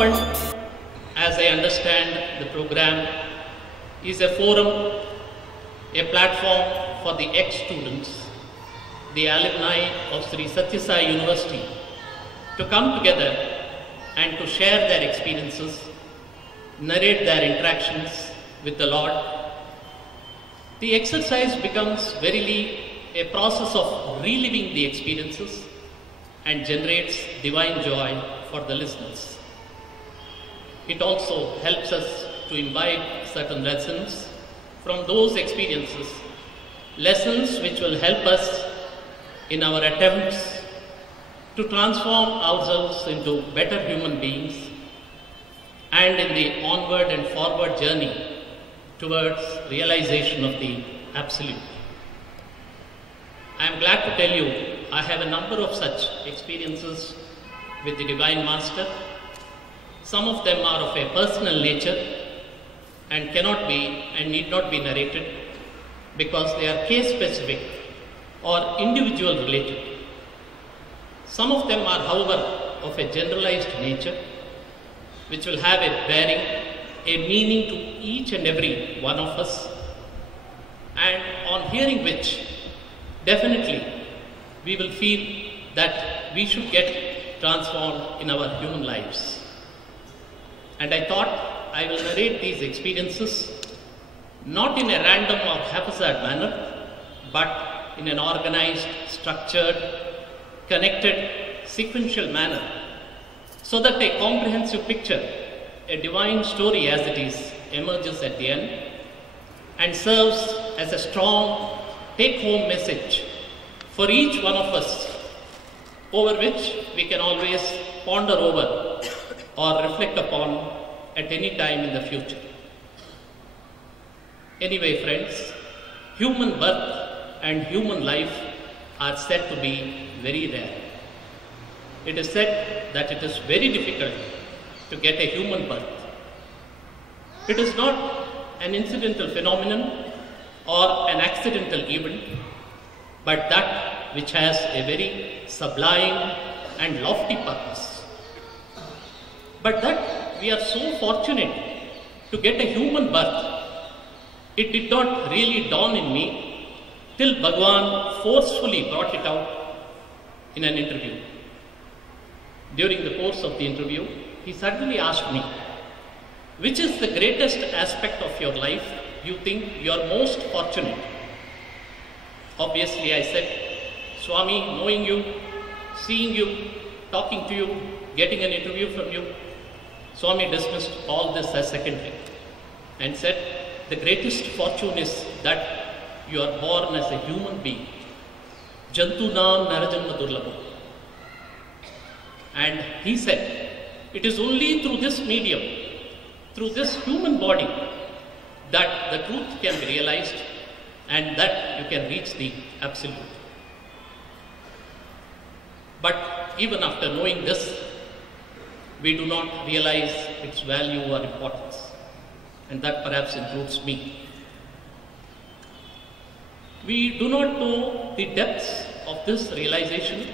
SAMARPAN, as I understand the program, is a forum, a platform for the ex-students, the alumni of Sri Sathya Sai University, to come together and to share their experiences, narrate their interactions with the Lord. The exercise becomes verily a process of reliving the experiences and generates divine joy for the listeners. It also helps us to imbibe certain lessons from those experiences, lessons which will help us in our attempts to transform ourselves into better human beings and in the onward and forward journey towards realization of the Absolute. I am glad to tell you I have a number of such experiences with the Divine Master. Some of them are of a personal nature and cannot be and need not be narrated because they are case specific or individual related. Some of them are, however, of a generalized nature which will have a bearing, a meaning to each and every one of us, and on hearing which definitely we will feel that we should get transformed in our human lives. And I thought I will narrate these experiences not in a random or haphazard manner, but in an organized, structured, connected, sequential manner, so that a comprehensive picture, a divine story as it is, emerges at the end and serves as a strong take-home message for each one of us, over which we can always ponder over or reflect upon at any time in the future. Anyway, friends, human birth and human life are said to be very rare. It is said that it is very difficult to get a human birth. It is not an incidental phenomenon or an accidental event, but that which has a very sublime and lofty purpose. But that we are so fortunate to get a human birth, it did not really dawn in me till Bhagwan forcefully brought it out in an interview. During the course of the interview, he suddenly asked me, which is the greatest aspect of your life you think you are most fortunate? Obviously, I said, Swami, knowing you, seeing you, talking to you, getting an interview from you. Swami dismissed all this as secondary and said, the greatest fortune is that you are born as a human being. Jantu naam narajanma durlabha. And he said, it is only through this medium, through this human body, that the truth can be realized and that you can reach the Absolute. But even after knowing this, we do not realize its value or importance, and that perhaps includes me. We do not know the depths of this realization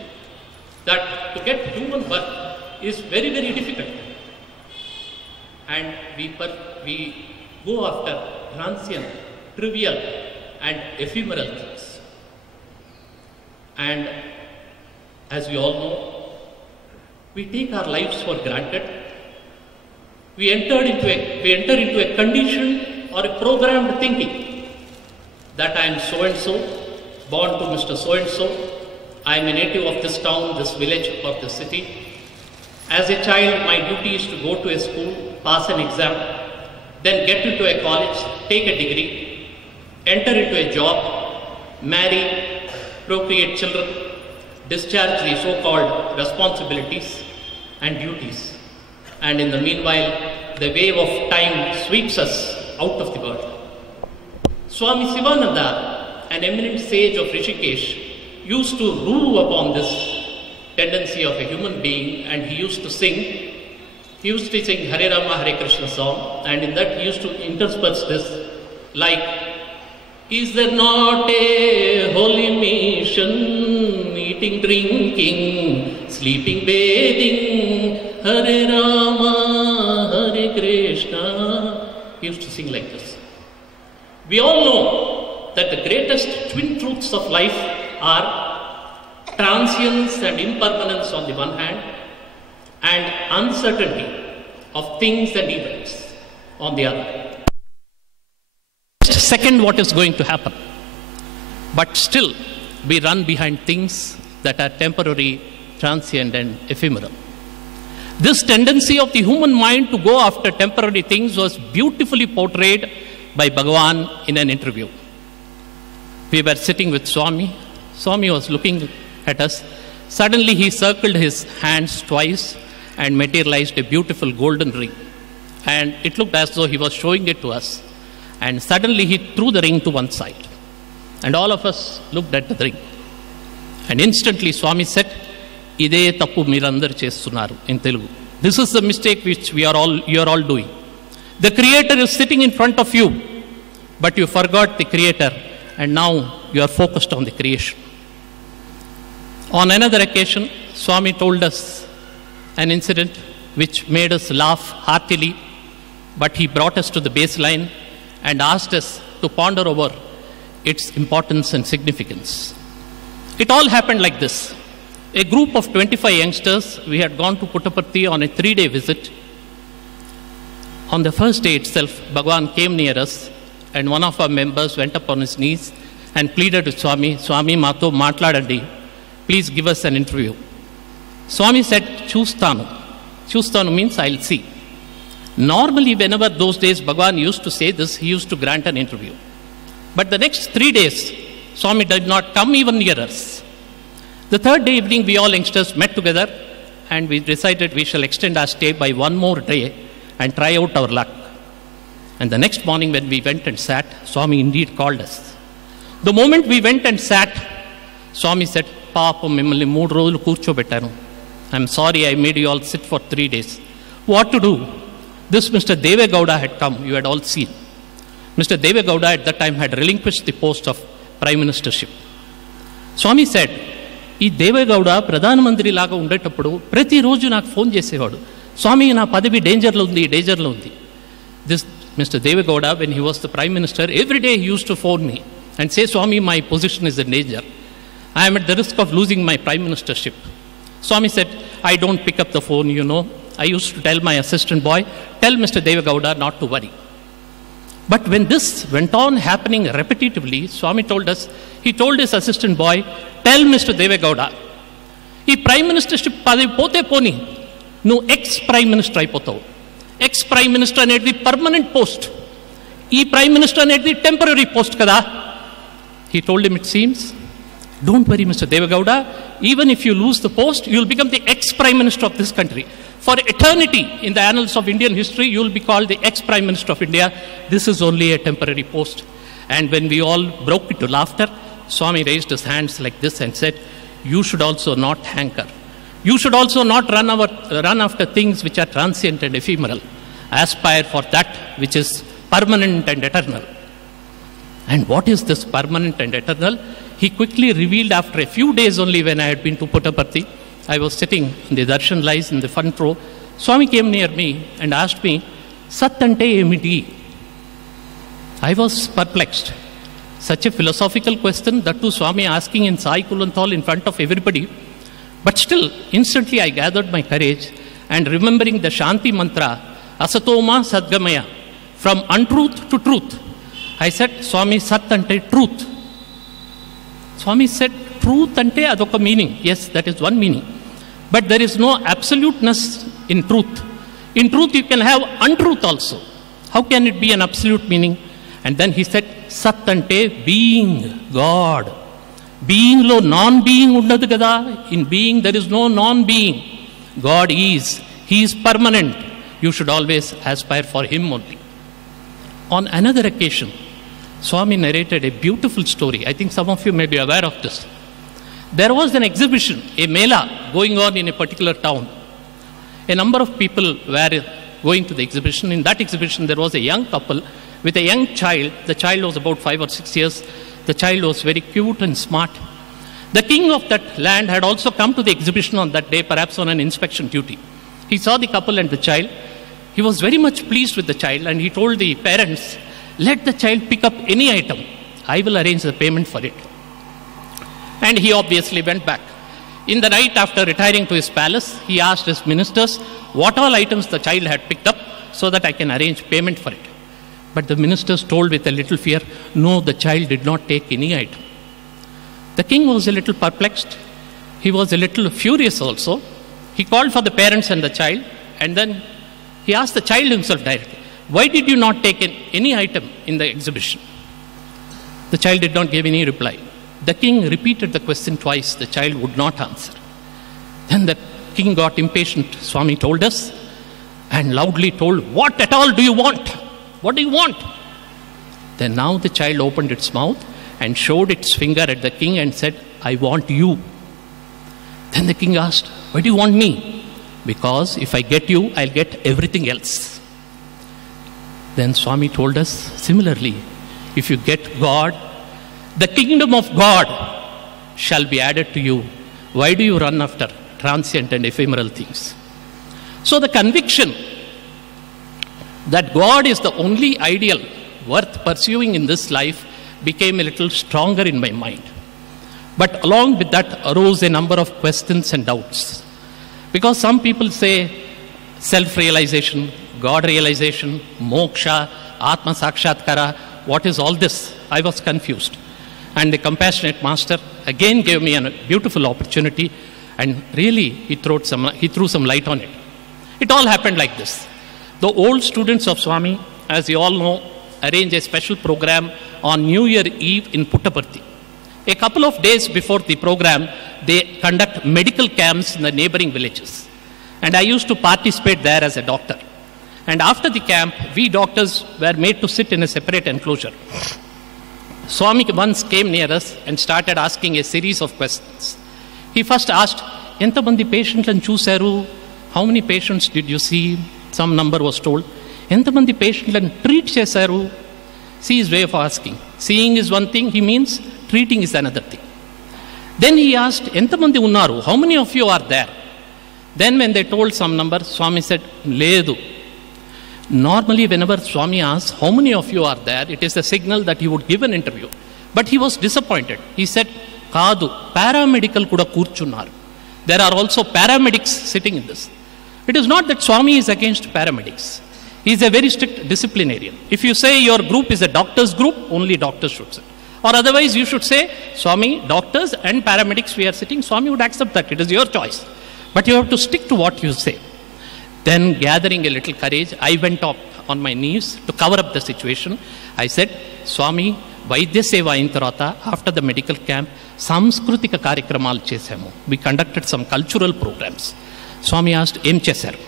that to get human birth is very, very difficult, and we go after transient, trivial and ephemeral things. And as we all know, we take our lives for granted. We enter into a conditioned or a programmed thinking that I am so and so, born to Mr. So and so, I am a native of this town, this village or this city. As a child, my duty is to go to a school, pass an exam, then get into a college, take a degree, enter into a job, marry, procreate children, discharge the so-called responsibilities and duties. And in the meanwhile, the wave of time sweeps us out of the world. Swami Sivananda, an eminent sage of Rishikesh, used to rule upon this tendency of a human being, and he used to sing Hare Rama Hare Krishna song, and in that he used to intersperse this like, is there not a holy mission, eating, drinking, sleeping, bathing, Hare Rama greatest twin truths of life are transience and impermanence on the one hand, and uncertainty of things and events on the other. Second, what is going to happen? But still, we run behind things that are temporary, transient, and ephemeral. This tendency of the human mind to go after temporary things was beautifully portrayed by Bhagavan in an interview. We were sitting with Swami. Swami was looking at us. Suddenly he circled his hands twice and materialized a beautiful golden ring. And it looked as though he was showing it to us. And suddenly he threw the ring to one side. And all of us looked at the ring. And instantly Swami said, Ide tappu meerandaru chestunnaru in Telugu. This is the mistake which you are all doing. The Creator is sitting in front of you, but you forgot the Creator, and now you are focused on the creation. On another occasion, Swami told us an incident which made us laugh heartily, but he brought us to the baseline and asked us to ponder over its importance and significance. It all happened like this. A group of 25 youngsters, we had gone to Puttaparthi on a 3-day visit. On the first day itself, Bhagavan came near us, and one of our members went up on his knees and pleaded to Swami, Swami, Mato Matladandi, please give us an interview. Swami said, Chustanu. Chustanu means I'll see. Normally, whenever those days Bhagavan used to say this, he used to grant an interview. But the next 3 days, Swami did not come even near us. The third day evening, we all youngsters met together and we decided we shall extend our stay by one more day and try out our luck. And the next morning when we went and sat, Swami indeed called us. The moment we went and sat, Swami said, Papa, mimmalni 3 రోజులు కూర్చోబెట్టాను. I'm sorry I made you all sit for 3 days. What to do? This Mr. Deve Gowda had come, you had all seen. Mr. Deve Gowda at that time had relinquished the post of Prime Ministership. Swami said, ఈ దేవేగౌడ ప్రధానమంత్రి లాగా ఉండేటప్పుడు ప్రతిరోజు నాకు phone చేసేవాడు, స్వామి నా పదవి డేంజర్లో ఉంది. This Mr. Devegowda, when he was the Prime Minister, every day he used to phone me and say, Swami, my position is in danger. I am at the risk of losing my Prime Ministership. Swami said, I don't pick up the phone, you know. I used to tell my assistant boy, tell Mr. Devegowda not to worry. But when this went on happening repetitively, Swami told us, he told his assistant boy, tell Mr. Devegowda, ఈ prime ministership పదవి పోతే పోని, నువ్వు X-prime minister అయిపోతావు. X-prime minister అనేది permanent post, ఈ prime minister అనేది temporary post కదా. He told him, it seems, don't worry Mr. Devegowda, even if you lose the post, you will become the ex-prime minister of this country. For eternity in the annals of Indian history, you will be called the ex-prime minister of India. This is only a temporary post. And when we all broke into laughter, Swami raised his hands like this and said, you should also not hanker. You should also not run after things which are transient and ephemeral. Aspire for that which is permanent and eternal. And what is this permanent and eternal? He quickly revealed after a few days only, when I had been to Puttaparthi. I was sitting in the darshan lais in the front row. Swami came near me and asked me, Sat ante emiti? I was perplexed. Such a philosophical question, that too Swami asking in Sai Kulanthal in front of everybody. But still, instantly I gathered my courage and remembering the Shanti mantra, Asatoma Sadgamaya, from untruth to truth. I said, Swami, Sat ante truth. Swami said, truth ante adoka meaning. Yes, that is one meaning. But there is no absoluteness in truth. In truth you can have untruth also. How can it be an absolute meaning? And then he said, Sat ante being, God. Being lo non-being undadu kada. In being there is no non-being. God is. He is permanent. You should always aspire for him only. On another occasion, Swami narrated a beautiful story. I think some of you may be aware of this. There was an exhibition, a mela, going on in a particular town. A number of people were going to the exhibition. In that exhibition, there was a young couple with a young child. The child was about 5 or 6 years. The child was very cute and smart. The king of that land had also come to the exhibition on that day, perhaps on an inspection duty. He saw the couple and the child. He was very much pleased with the child, and he told the parents, let the child pick up any item. I will arrange the payment for it. And he obviously went back. In the night after retiring to his palace, he asked his ministers what all items the child had picked up so that I can arrange payment for it. But the ministers told with a little fear, no, the child did not take any item. The king was a little perplexed. He was a little furious also. He called for the parents and the child, and then he asked the child himself directly, why did you not take any item in the exhibition? The child did not give any reply. The king repeated the question twice. The child would not answer. Then the king got impatient. Swami told us and loudly told, what at all do you want? What do you want? Then now the child opened its mouth and showed its finger at the king and said, I want you. Then the king asked, why do you want me? Because if I get you, I'll get everything else. Then Swami told us, similarly, if you get God, the kingdom of God shall be added to you. Why do you run after transient and ephemeral things? So the conviction that God is the only ideal worth pursuing in this life became a little stronger in my mind. But along with that arose a number of questions and doubts. Because some people say self-realization, God realization, moksha, atma sakshatkara, what is all this? I was confused. And the compassionate master again gave me a beautiful opportunity, and really he threw some light on it. It all happened like this. The old students of Swami, as you all know, arrange a special program on New Year Eve in Puttaparthi. A couple of days before the program, they conduct medical camps in the neighboring villages. And I used to participate there as a doctor. And after the camp, we doctors were made to sit in a separate enclosure. Swami once came near us and started asking a series of questions. He first asked, Enta mandi patientలను చూశారు? How many patients did you see? Some number was told. Enta mandi patientలను treat చేశారు? See his way of asking. Seeing is one thing, he means treating is another thing. Then he asked, Enta mandi unnaru? How many of you are there? Then when they told some number, Swami said, Ledu. Normally, whenever Swami asks, how many of you are there, it is a signal that he would give an interview. But he was disappointed. He said, Kadu, paramedical kuda kurchunnaru. There are also paramedics sitting in this. It is not that Swami is against paramedics. He is a very strict disciplinarian. If you say your group is a doctor's group, only doctors should sit. Or otherwise, you should say, Swami, doctors and paramedics we are sitting. Swami would accept that. It is your choice. But you have to stick to what you say. Then, gathering a little courage, I went up on my knees to cover up the situation. I said, Swami, Vaidya Seva ayin tarvata, after the medical camp, Samskrutika Karikramalu chesamu. We conducted some cultural programs. Swami asked, Em chesaru?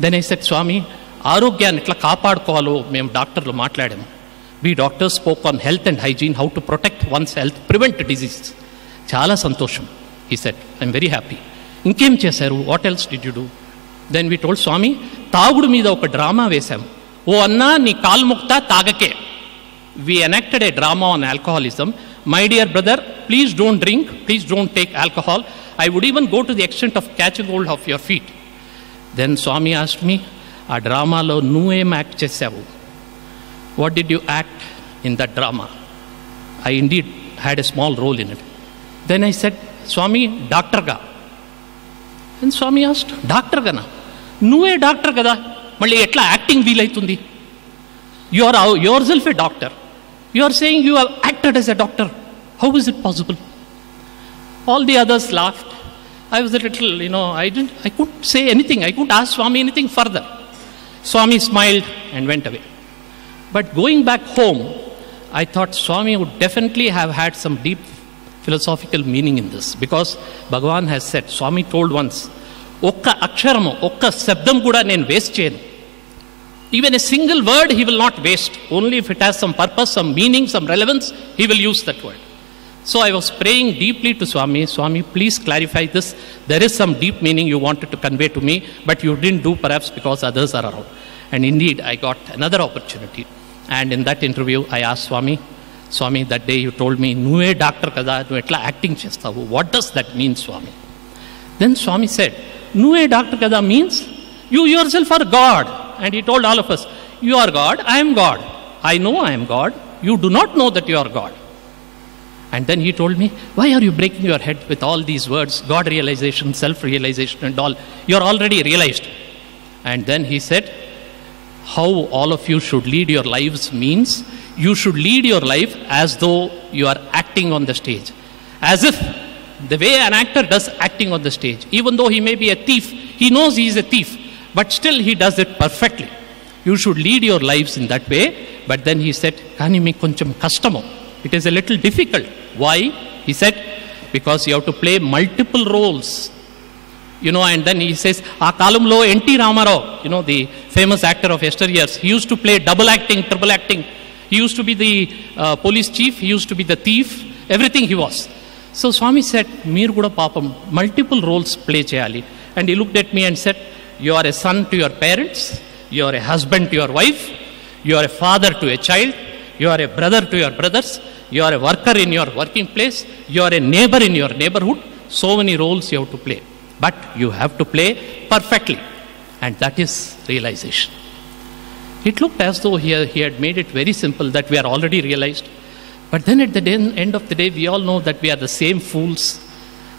Then I said, Swami, Arogyanni etla kaapadukovalo mem doctorlu maatladam. We doctors spoke on health and hygiene, how to protect one's health, prevent diseases. Chala santosham. He said, I'm very happy. Inkem chesaru? What else did you do? Then we told Swami, Tagudu meeda oka drama vesam. O anna nee kaal mukta tagake. We enacted a drama on alcoholism. My dear brother, please don't drink, please don't take alcohol. I would even go to the extent of catching hold of your feet. Then Swami asked me, a drama lo nuem act chesavu. What did you act in that drama? I indeed had a small role in it. Then I said, Swami, doctor ga. Then Swami asked, doctor gana? Nuve doctor kada? Malli etla acting veelaitundi? You are yourself a doctor. You are saying you have acted as a doctor. How is it possible? All the others laughed. I was a little, I couldn't say anything. I couldn't ask Swami anything further. Swami smiled and went away. But going back home, I thought Swami would definitely have had some deep philosophical meaning in this. Because Bhagavan has said, Swami told once, Okka aksharamu, okka sabdam kuda nen waste cheyanu. Even a single word he will not waste. Only if it has some purpose, some meaning, some relevance, he will use that word. So I was praying deeply to Swami, Swami, please clarify this. There is some deep meaning you wanted to convey to me, but you didn't do perhaps because others are around. And indeed, I got another opportunity. And in that interview, I asked Swami, Swami, that day you told me, Nuve doctor kada, nu etla acting chestavu. What does that mean, Swami? Then Swami said, Nuve doctor kada means you yourself are God. And he told all of us, you are God, I am God. I know I am God. You do not know that you are God. And then he told me, why are you breaking your head with all these words, God realization, self-realization and all? You're already realized. And then he said, how all of you should lead your lives means, you should lead your life as though you are acting on the stage. As if the way an actor does acting on the stage, even though he may be a thief, he knows he is a thief, but still he does it perfectly. You should lead your lives in that way. But then he said, Kani meeku koncham kastamo. It is a little difficult. Why? He said, because you have to play multiple roles. You know, and then he says, "A kalamlo N.T. Ramarao, you know, the famous actor of yesteryears, he used to play double acting, triple acting. He used to be the police chief, he used to be the thief, everything he was." So Swami said, "Meer kuda papam, multiple roles play cheyali." And he looked at me and said, "You are a son to your parents, you are a husband to your wife, you are a father to a child, you are a brother to your brothers, you are a worker in your working place, you are a neighbor in your neighborhood. So many roles you have to play. But you have to play perfectly." And that is realization. It looked as though he had made it very simple, that we are already realized. But then at the end of the day, we all know that we are the same fools,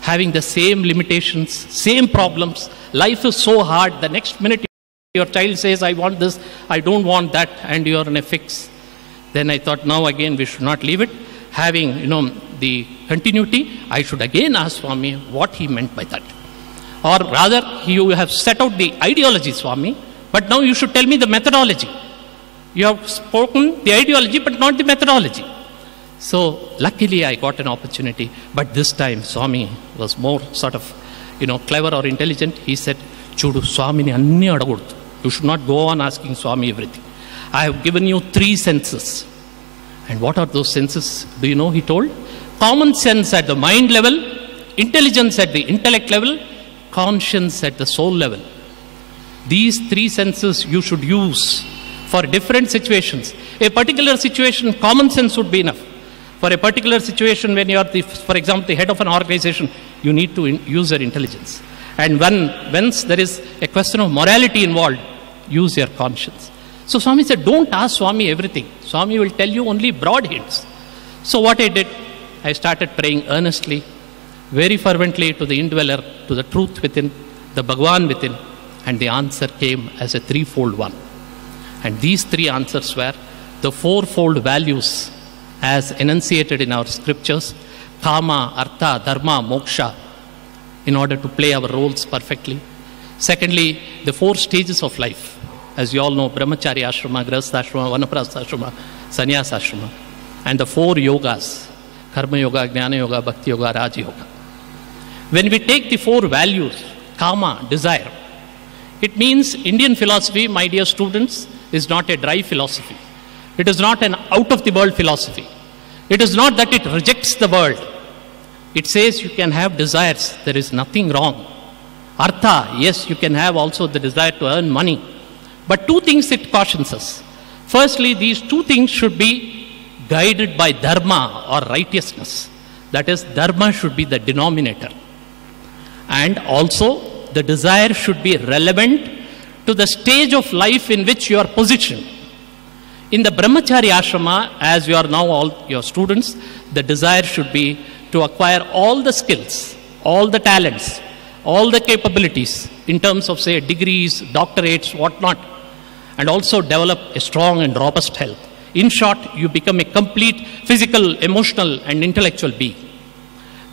having the same limitations, same problems. Life is so hard. The next minute your child says, "I want this, I don't want that," and you are in a fix. Then I thought, now again we should not leave it. Having, you know, the continuity, I should again ask Swami what he meant by that. Or rather, you have set out the ideology, Swami, but now you should tell me the methodology. You have spoken the ideology, but not the methodology. So luckily I got an opportunity, but this time Swami was more sort of, you know, clever or intelligent. He said, "Chudu, Swamini anni adaguddu. You should not go on asking Swami everything. I have given you 3 senses." And what are those senses? Do you know, he told? Common sense at the mind level, intelligence at the intellect level, conscience at the soul level. These 3 senses you should use for different situations. A particular situation, common sense would be enough. For a particular situation, when you are, for example, the head of an organization, you need to use your intelligence. And once there is a question of morality involved, use your conscience. So Swami said, don't ask Swami everything. Swami will tell you only broad hints. So what I did, I started praying earnestly, very fervently to the indweller, to the truth within, the Bhagwan within, and the answer came as a 3-fold one. And these 3 answers were the 4-fold values as enunciated in our scriptures: Kama, Artha, Dharma, Moksha, in order to play our roles perfectly. Secondly, the 4 stages of life. As you all know, Brahmacharya Ashrama, Grihastha Ashrama, Vanaprastha Ashrama, Sannyasa Ashrama. And the 4 yogas: Karma Yoga, Jnana Yoga, Bhakti Yoga, Raj Yoga. When we take the 4 values, Kama, desire, it means Indian philosophy, my dear students, is not a dry philosophy. It is not an out-of-the-world philosophy. It is not that it rejects the world. It says you can have desires. There is nothing wrong. Artha, yes, you can have also the desire to earn money. But 2 things it cautions us. Firstly, these 2 things should be guided by dharma or righteousness. That is, dharma should be the denominator. And also, the desire should be relevant to the stage of life in which you are positioned. In the Brahmacharya Ashrama, as you are now all your students, the desire should be to acquire all the skills, all the talents, all the capabilities in terms of, say, degrees, doctorates, whatnot, and also develop a strong and robust health. In short, you become a complete physical, emotional, and intellectual being.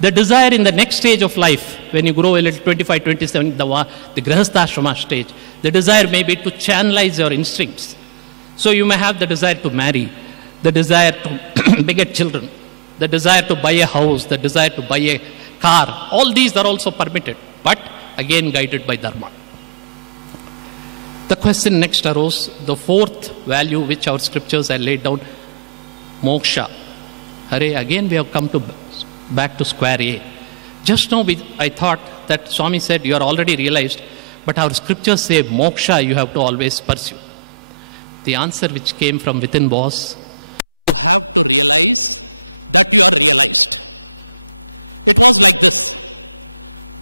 The desire in the next stage of life, when you grow a little, 25, 27, the Grihastha Ashrama stage, the desire may be to channelize your instincts. So you may have the desire to marry, the desire to beget children, the desire to buy a house, the desire to buy a car. All these are also permitted, but again guided by dharma. The question next arose, the 4th value which our scriptures have laid down, moksha. Hare, again we have come back to square A. Just now I thought that Swami said you are already realized, but our scriptures say moksha you have to always pursue. The answer which came from within was, you have to realize that you are realized. It was like this.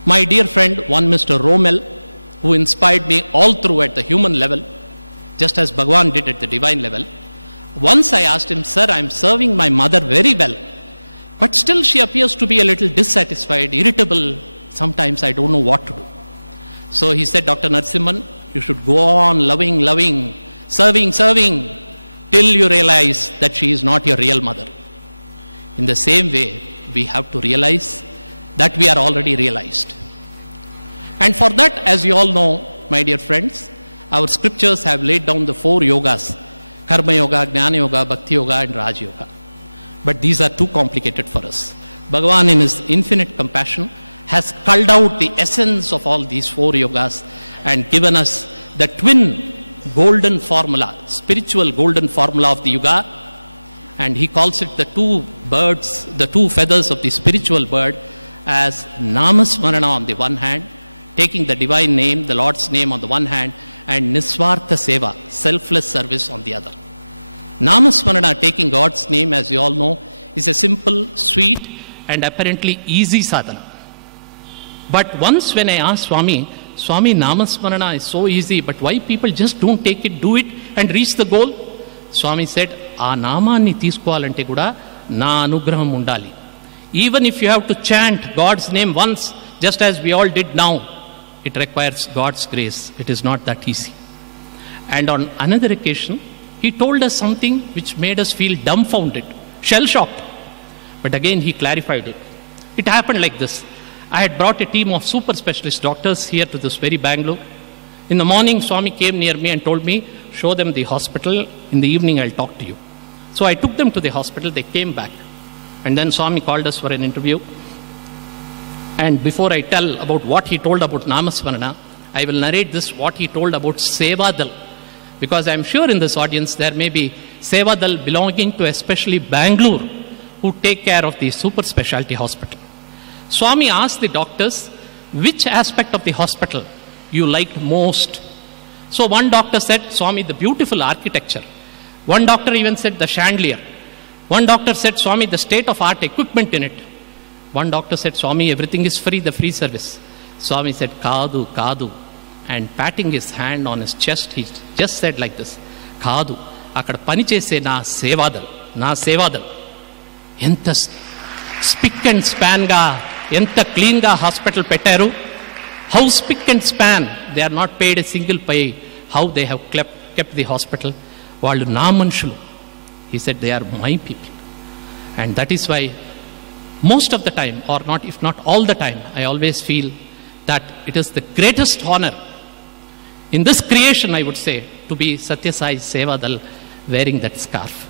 My dear friend, one Mr. Rommel, who inspired me all through at the human level, just as Bhagwan did at the divine level. Once I asked him, "Sir, I am serving my mother very well, But still she appears to be a little dissatisfied, irritable. Sometimes I don't know what to do. So he said, Dr. Narasimhan, you should go on loving, serving, till you realize that she is not your real mother. In the same way, we have to realize that we are already realized. And for that, as you all know, my dear friends, our scriptures have laid down the 4 yogas: Karma Yoga, Jnana Yoga, Bhakti Yoga and Raj Yoga. But these are too complicated for us. Bhagavan in his infinite compassion has culled out the essence of all these 4 yogas and given us the twin golden formula, spiritual golden formula of the yoga. And he calls it the 2 birds, the 2 feathers of the spiritual bird, as Namasmarana on the one hand, taking the divine name, the Lord's name on the one hand, and Niswartha Seva, selfless service on the other. Namasmarana, taking God's name, as you all know, is a simple, sweet, and apparently easy sadhana. But once when I asked Swami, Namasmarana is so easy, but why people just don't take it, do it, and reach the goal? Swami said, "Aa namanni teesukovalante kuda na anugraham undali." Even if you have to chant God's name once, just as we all did now, it requires God's grace. It is not that easy. And on another occasion, he told us something which made us feel dumbfounded, shell-shocked. But again, he clarified it. It happened like this. I had brought a team of super specialist doctors here to this very Bangalore. In the morning, Swami came near me and told me, show them the hospital. In the evening, I'll talk to you. So I took them to the hospital. They came back. And then Swami called us for an interview. And before I tell about what he told about Namasmarana, I will narrate this, what he told about Sevadal. Because I'm sure in this audience, there may be Sevadal belonging to especially Bangalore, who take care of the super specialty hospital. Swami asked the doctors, which aspect of the hospital you liked most? So one doctor said, Swami, the beautiful architecture. One doctor even said the chandelier. One doctor said, Swami, the state-of-art equipment in it. One doctor said, Swami, everything is free, the free service. Swami said, Kadu, Kadu. And patting his hand on his chest, he just said like this, Kadu, akkada pani chese na sevadal. Enta spick and span ga, enta clean ga hospital pettaru. How spick and span, they are not paid a single pay. How they have kept the hospital. Vallu na manshulu. He said, they are my people. And that is why most of the time, or not, if not all the time, I always feel that it is the greatest honor in this creation, I would say, to be Satya Sai Sevadal wearing that scarf.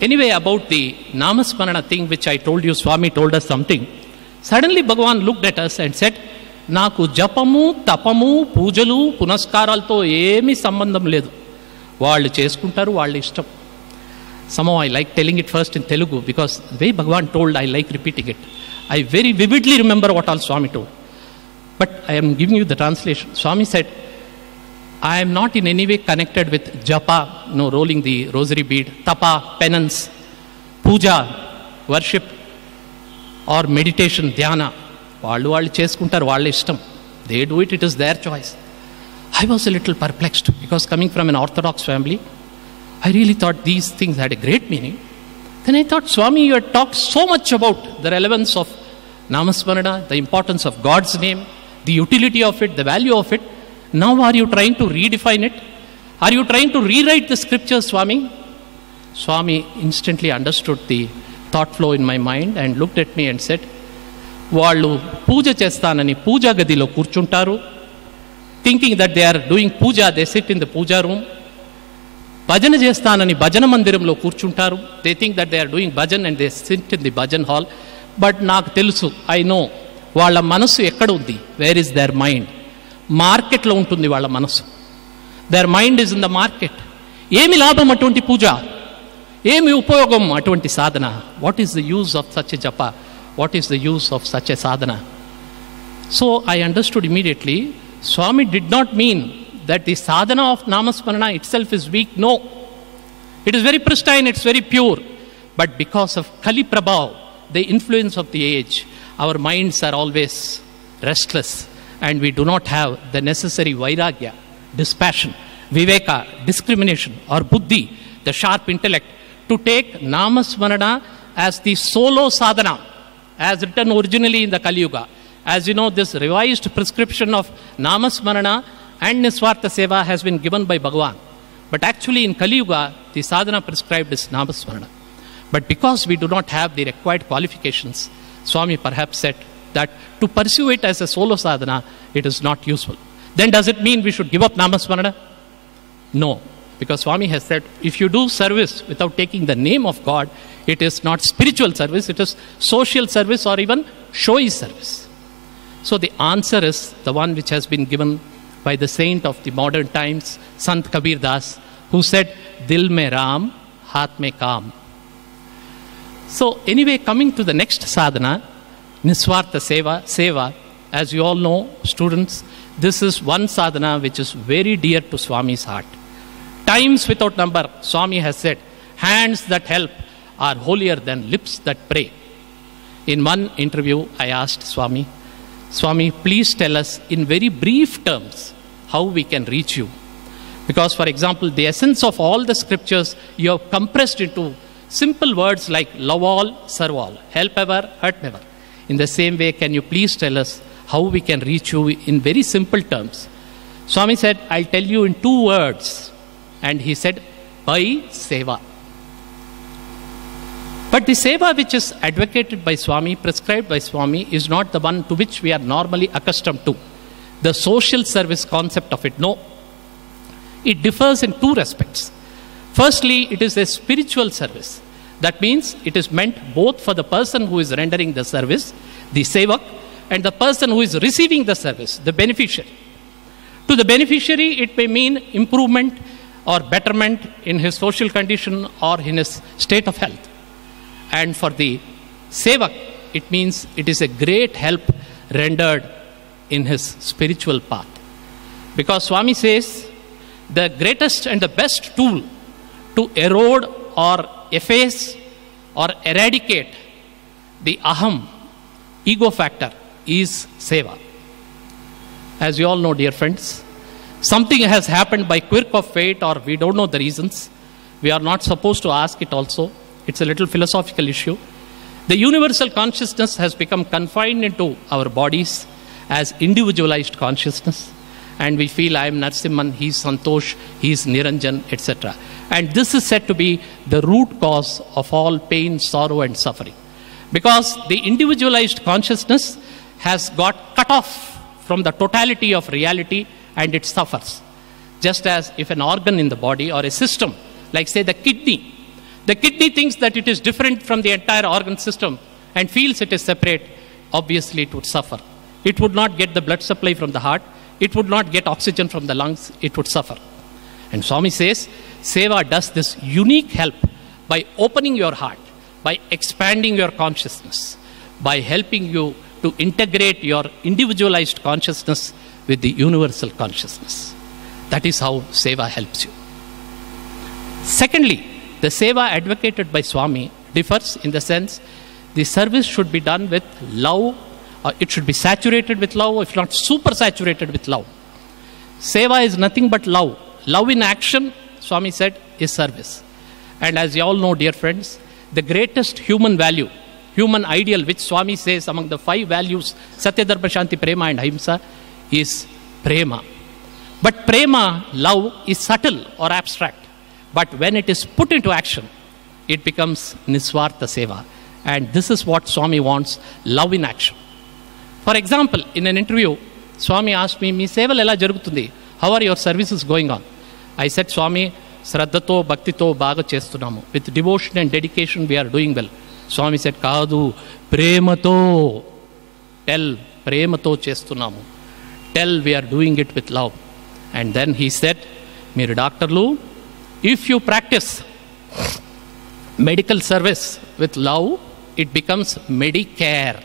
Anyway, about the Namasmarana thing which I told you, Swami told us something. Suddenly Bhagavan looked at us and said, Naku japamu, tapamu, pujalu, punaskaralto emi sambandham ledu. Vallu cheskuntaru, vallu ishtam. Somehow I like telling it first in Telugu because the way Bhagavan told, I like repeating it. I very vividly remember what all Swami told. But I am giving you the translation. Swami said, I am not in any way connected with japa, rolling the rosary bead, tapa, penance, puja, worship, or meditation, dhyana. Vallu cheskuntaru, vallu ishtam. They do it, it is their choice. I was a little perplexed because coming from an orthodox family, I really thought these things had a great meaning. Then I thought, Swami, you had talked so much about the relevance of Namasmarana, the importance of God's name, the utility of it, the value of it. Now are you trying to redefine it? Are you trying to rewrite the scriptures, Swami? Swami instantly understood the thought flow in my mind and looked at me and said, Vallu puja chestanani puja gadilo kurchuntaru, thinking that they are doing puja, they sit in the puja room. Bhajana chestanani bhajana mandiramlo kurchuntaru. They think that they are doing bhajan and they sit in the bhajan hall. But naaku telusu, I know, valla manasu ekkada undi. Where is their mind? Market lo untundi valla manasu. Their mind is in the market. Emi labham atunti puja? Emi upayogam atunti sadhana? What is the use of such a japa? What is the use of such a sadhana? So I understood immediately, Swami did not mean that the sadhana of Namasmarana itself is weak. No. It is very pristine, it's very pure. But because of Kali Prabhav, the influence of the age, our minds are always restless and we do not have the necessary vairagya, dispassion, viveka, discrimination or buddhi, the sharp intellect to take Namasmarana as the solo sadhana, as written originally in the Kali Yuga. As you know, this revised prescription of Namasmarana and Niswartha Seva has been given by Bhagavan. But actually in Kali Yuga, the sadhana prescribed is Namasmarana. But because we do not have the required qualifications, Swami perhaps said that to pursue it as a solo sadhana, it is not useful. Then does it mean we should give up Namasmarana? No. Because Swami has said, if you do service without taking the name of God, it is not spiritual service, it is social service or even showy service. So the answer is the one which has been given by the saint of the modern times, Sant Kabir Das, who said, Dil mein Ram, Haath mein Kaam. So anyway, coming to the next sadhana, Niswartha Seva, as you all know, students, this is one sadhana which is very dear to Swami's heart. Times without number, Swami has said, hands that help are holier than lips that pray. In one interview, I asked Swami, please tell us in very brief terms how we can reach you. Because, for example, the essence of all the scriptures you have compressed into simple words like love all, serve all, help ever, hurt never. In the same way, can you please tell us how we can reach you in very simple terms? Swami said, I'll tell you in 2 words. And he said, by seva. But the seva which is advocated by Swami, prescribed by Swami, is not the one to which we are normally accustomed to. The social service concept of it, no. It differs in 2 respects. Firstly, it is a spiritual service. That means it is meant both for the person who is rendering the service, the sevak, and the person who is receiving the service, the beneficiary. To the beneficiary, it may mean improvement or betterment in his social condition or in his state of health. And for the sevak, it means it is a great help rendered in his spiritual path. Because Swami says, the greatest and the best tool to erode or efface or eradicate the aham, ego factor, is seva. As you all know, dear friends, something has happened by quirk of fate or we don't know the reasons. We are not supposed to ask it also. It's a little philosophical issue. The universal consciousness has become confined into our bodies as individualized consciousness. And we feel I am Narasimhan, he is Santosh, he is Niranjan, etc. And this is said to be the root cause of all pain, sorrow and suffering. Because the individualized consciousness has got cut off from the totality of reality and it suffers. Just as if an organ in the body or a system, like say the kidney thinks that it is different from the entire organ system and feels it is separate, obviously it would suffer. It would not get the blood supply from the heart, it would not get oxygen from the lungs, it would suffer. And Swami says, Seva does this unique help by opening your heart, by expanding your consciousness, by helping you to integrate your individualized consciousness with the universal consciousness. That is how Seva helps you. Secondly, the Seva advocated by Swami differs in the sense the service should be done with love, it should be saturated with love, if not super saturated with love. Seva is nothing but love. Love in action, Swami said, is service. And as you all know, dear friends, the greatest human value, human ideal, which Swami says among the 5 values, Satya, Dharma, Shanti, Prema and Ahimsa, is Prema. But Prema, love, is subtle or abstract. But when it is put into action, it becomes Niswartha Seva. And this is what Swami wants, love in action. For example, in an interview, Swami asked me, "Mi sevalu ela jarugutundi? How are your services going on?" I said, "Swami, Shraddhato, Bhaktito, baga chestunamu. With devotion and dedication, we are doing well." Swami said, "Kadu, Premato. Tell, Premato chestunamu. Tell, we are doing it with love." And then he said, "Meer doctorlu, if you practice medical service with love, it becomes Medicare.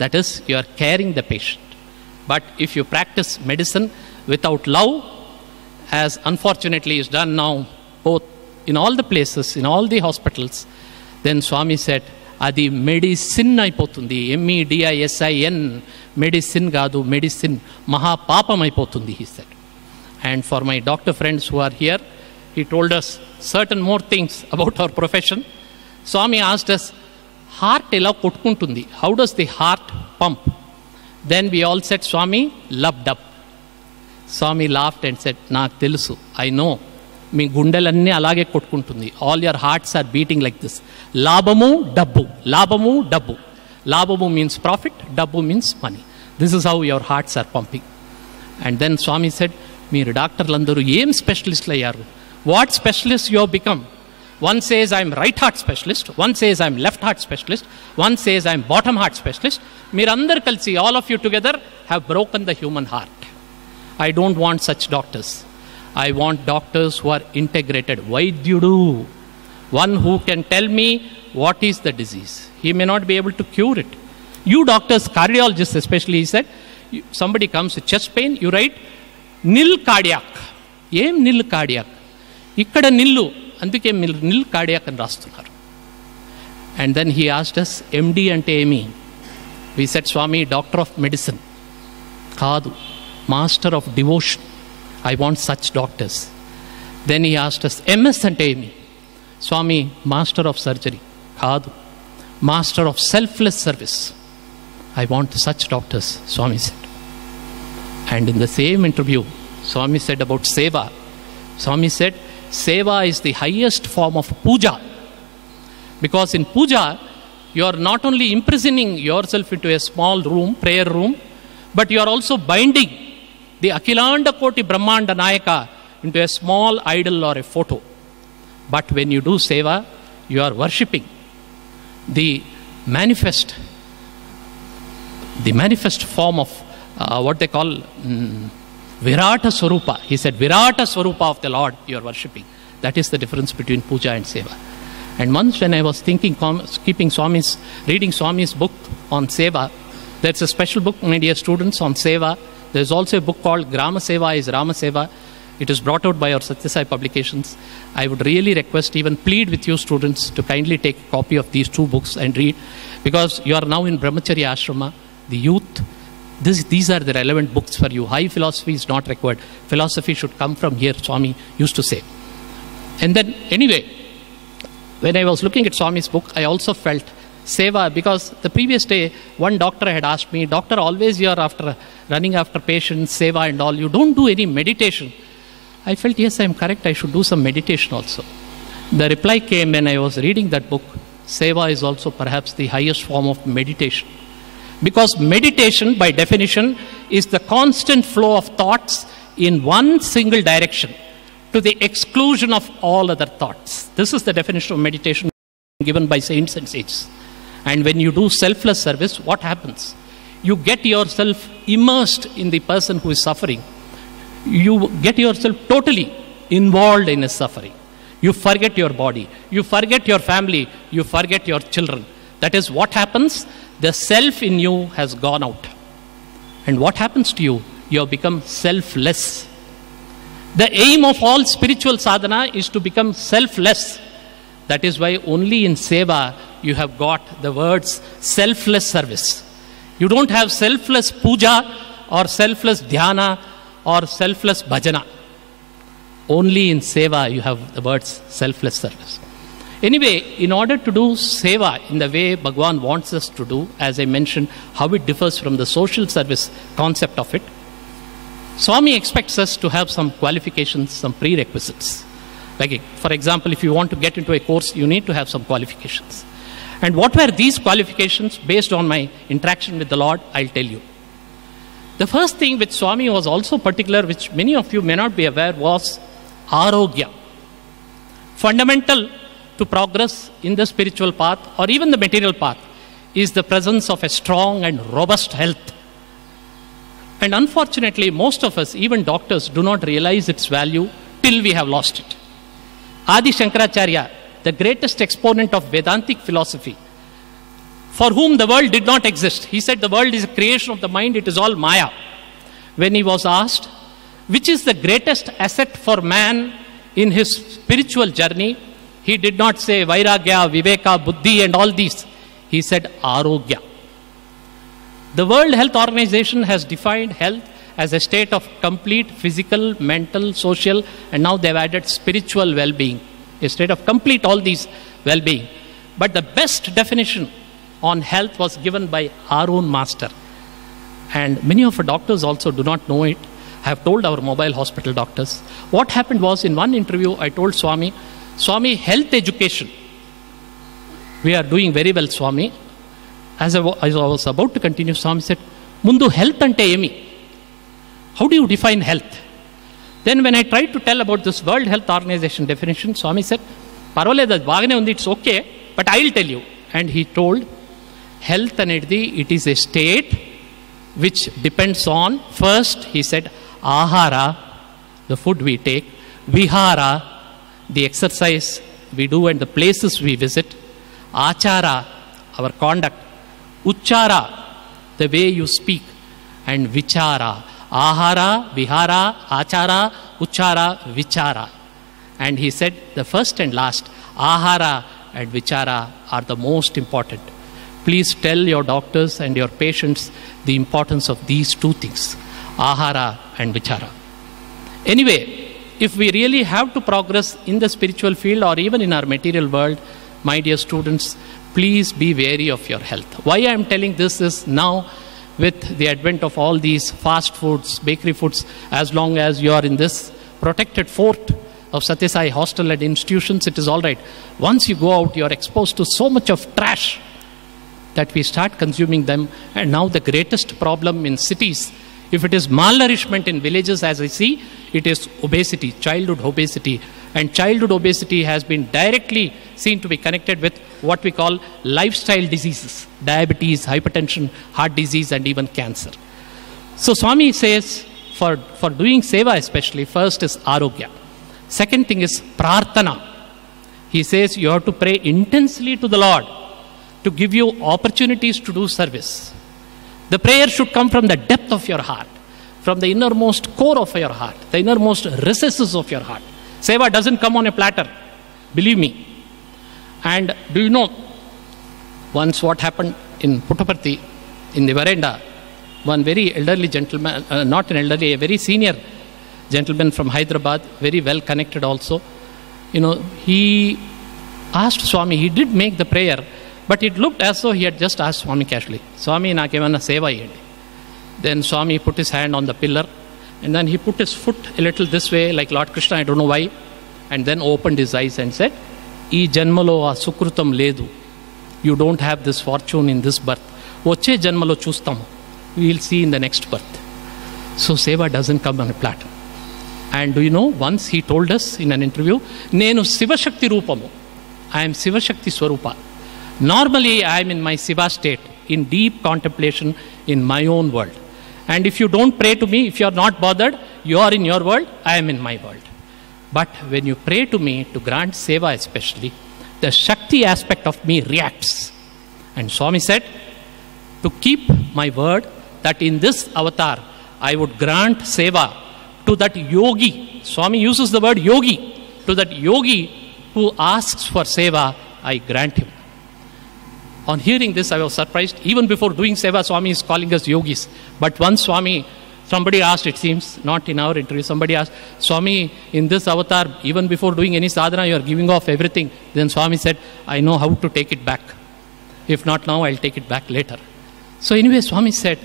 That is, you are caring the patient. But if you practice medicine without love, as unfortunately is done now, both in all the places, in all the hospitals, then Swami said, Adi medicine aipotundi, MEDICIN, medicine gadu, medicine mahapapam aipotundi, he said. And for my doctor friends who are here, he told us certain more things about our profession. Swami asked us, heart ela kottukuntundi. How does the heart pump? Then we all said, Swami, loved up. Swami laughed and said, Naaku telusu, I know. మీ గుండెలన్నీ అలాగే కొట్టుకుంటుంది. All your hearts are beating like this. లాభము డబ్బు, లాభము డబ్బు. లాభము means profit, డబ్బు means money. This is how your hearts are pumping. And then Swami said, మీరు డాక్టర్లందరూ ఏం స్పెషలిస్టులు అయ్యారు? What specialist you have become? One says I'm right heart specialist, one says I'm left heart specialist, one says I'm bottom heart specialist. మీరందరూ కలిసి, all of you together have broken the human heart. I don't want such doctors. I want doctors who are integrated. Vaidyudu, one who can tell me what is the disease. He may not be able to cure it. You doctors, cardiologists especially, he said, somebody comes with chest pain, you write nil cardiac. Em nil cardiac? Ikkada nillu, anduke nil cardiac అని రాస్తున్నారు. And then he asked us, MD ante emi? We said, Swami, doctor of medicine. Kaadu, master of devotion. I want such doctors. Then he asked us, MS ante emi? Swami, master of surgery. Kaadu, master of selfless service. I want such doctors, Swami said. And in the same interview, Swami said about seva. Swami said, seva is the highest form of puja. Because in puja, you are not only imprisoning yourself into a small room, prayer room, but you are also binding the Akhilanda Koti Brahmanda Nayaka into a small idol or a photo. But when you do seva, you are worshipping the manifest form of what they call Virata Swarupa. He said, Virata Swarupa of the Lord you are worshipping. That is the difference between puja and seva. And once when I was thinking, reading Swami's book on seva, there's a special book, my dear students, on seva. There's also a book called Grama Seva is Rama Seva. It is brought out by our Satyasai publications. I would really request, even plead with you students, to kindly take a copy of these two books and read, because you are now in Brahmacharya Ashrama, the youth. These are the relevant books for you. High philosophy is not required. Philosophy should come from here, Swami used to say. And then, anyway, when I was looking at Swami's book, I also felt seva, because the previous day, one doctor had asked me, Doctor, always you are running after patients, seva and all. You don't do any meditation. I felt, yes, I am correct. I should do some meditation also. The reply came when I was reading that book. Seva is also perhaps the highest form of meditation. Because meditation, by definition, is the constant flow of thoughts in one single direction to the exclusion of all other thoughts. This is the definition of meditation given by saints and sages. And when you do selfless service, what happens? You get yourself immersed in the person who is suffering. You get yourself totally involved in his suffering. You forget your body. You forget your family. You forget your children. That is what happens. The self in you has gone out. And what happens to you? You have become selfless. The aim of all spiritual sadhana is to become selfless. That is why only in seva you have got the words selfless service. You don't have selfless puja or selfless dhyana or selfless bhajana. Only in seva you have the words selfless service. Anyway, in order to do seva in the way Bhagavan wants us to do, as I mentioned, how it differs from the social service concept of it, Swami expects us to have some qualifications, some prerequisites. Like, for example, if you want to get into a course, you need to have some qualifications. And what were these qualifications? Based on my interaction with the Lord, I'll tell you. The first thing which Swami was also particular, which many of you may not be aware, was arogya. Fundamental to progress in the spiritual path or even the material path is the presence of a strong and robust health. And unfortunately, most of us, even doctors, do not realize its value till we have lost it. Adi Shankaracharya, the greatest exponent of Vedantic philosophy, for whom the world did not exist. He said the world is a creation of the mind, it is all Maya. When he was asked, which is the greatest asset for man in his spiritual journey, he did not say Vairagya, Viveka, Buddhi and all these. He said Arogya. The World Health Organization has defined health as a state of complete physical, mental, social, and now they've added spiritual well-being. A state of complete all these well-being. But the best definition on health was given by our own master. And many of our doctors also do not know it. I have told our mobile hospital doctors. What happened was, in one interview, I told Swami, health education, we are doing very well, Swami. As I was about to continue, Swami said, Mundu health ante emi? How do you define health? Then when I tried to tell about this World Health Organization definition, Swami said, Parvaleda bagane undi, it's okay, but I'll tell you. And he told, health anedi, it is a state which depends on, first, he said, ahara, the food we take, vihara, the exercise we do and the places we visit, achara, our conduct, uchara, the way you speak, and vichara, ahara, vihara, achara, uchara, vichara. And he said the first and last, ahara and vichara, are the most important. Please tell your doctors and your patients the importance of these two things, ahara and vichara. Anyway, if we really have to progress in the spiritual field or even in our material world, my dear students, please be wary of your health. Why I am telling this is now, with the advent of all these fast foods, bakery foods, as long as you are in this protected fort of Satya Sai hostel and institutions, it is all right. Once you go out, you are exposed to so much of trash that we start consuming them. And now the greatest problem in cities, if it is malnourishment in villages, as I see, it is obesity, childhood obesity. And childhood obesity has been directly seen to be connected with what we call lifestyle diseases, diabetes, hypertension, heart disease, and even cancer. So Swami says, for doing seva especially, first is arogya. Second thing is prarthana. He says you have to pray intensely to the Lord to give you opportunities to do service. The prayer should come from the depth of your heart, from the innermost core of your heart, the innermost recesses of your heart. Seva doesn't come on a platter, believe me. And do you know, once what happened in Puttaparthi, in the veranda, one very elderly gentleman, not an elderly, a very senior gentleman from Hyderabad, very well connected also, he asked Swami, he did make the prayer, but it looked as though he had just asked Swami casually, Swami, nakemanna seva iyandi. Then Swami put his hand on the pillar, and then he put his foot a little this way, like Lord Krishna, I don't know why, and then opened his eyes and said, "Ee janmalo a sukrutam ledu. You don't have this fortune in this birth. Oche janmalo chustam. We will see in the next birth." So seva doesn't come on a platter. And do you know, once he told us in an interview, Nenu Sivashakti Rupamu. I am Sivashakti Swarupa. Normally I am in my Siva state, in deep contemplation in my own world. And if you don't pray to me, if you are not bothered, you are in your world, I am in my world. But when you pray to me to grant seva especially, the Shakti aspect of me reacts. And Swami said, to keep my word, that in this avatar, I would grant seva to that yogi. Swami uses the word yogi. To that yogi who asks for seva, I grant him. On hearing this, I was surprised. Even before doing seva, Swami is calling us yogis. But once Swami, somebody asked, it seems, not in our interview, somebody asked, Swami, in this avatar, even before doing any sadhana, you are giving off everything. Then Swami said, I know how to take it back. If not now, I'll take it back later. So anyway, Swami said,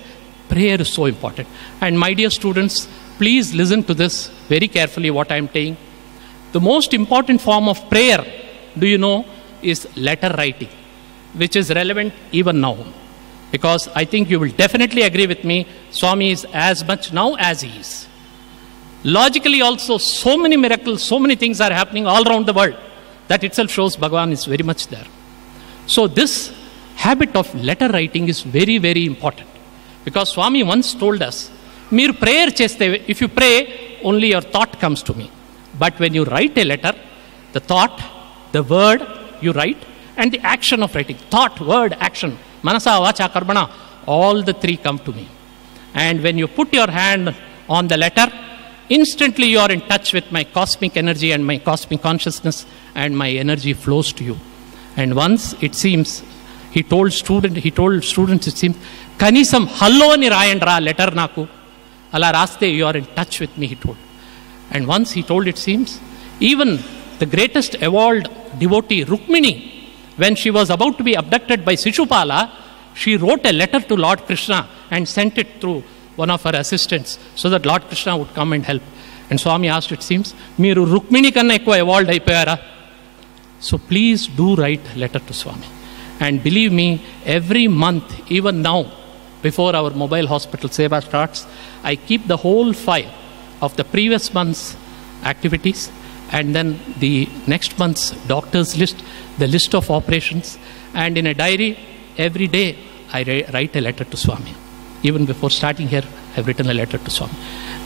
prayer is so important. And my dear students, please listen to this very carefully, what I am saying. The most important form of prayer, do you know, is letter writing, which is relevant even now. Because I think you will definitely agree with me, Swami is as much now as he is. Logically also, so many miracles, so many things are happening all around the world. That itself shows Bhagavan is very much there. So this habit of letter writing is very, very important. Because Swami once told us, Meer prayer cheste, if you pray, only your thought comes to me. But when you write a letter, the thought, the word you write, and the action of writing, thought, word, action, manasa, vacha, karmana, all the three come to me. And when you put your hand on the letter, instantly you are in touch with my cosmic energy and my cosmic consciousness, and my energy flows to you. And once it seems, he told students, it seems, kanisam hallo ni rayandra letter naku. Ala raste, you are in touch with me, he told. And once he told, it seems, even the greatest evolved devotee, Rukmini, when she was about to be abducted by Shishupala, she wrote a letter to Lord Krishna and sent it through one of her assistants so that Lord Krishna would come and help. And Swami asked, it seems, Meeru Rukmini kanna ekkuva evolved ayipayara. So please do write letter to Swami. And believe me, every month, even now, before our mobile hospital seva starts, I keep the whole file of the previous month's activities and then the next month's doctor's list, the list of operations, and in a diary, every day I write a letter to Swami. Even before starting here, I've written a letter to Swami.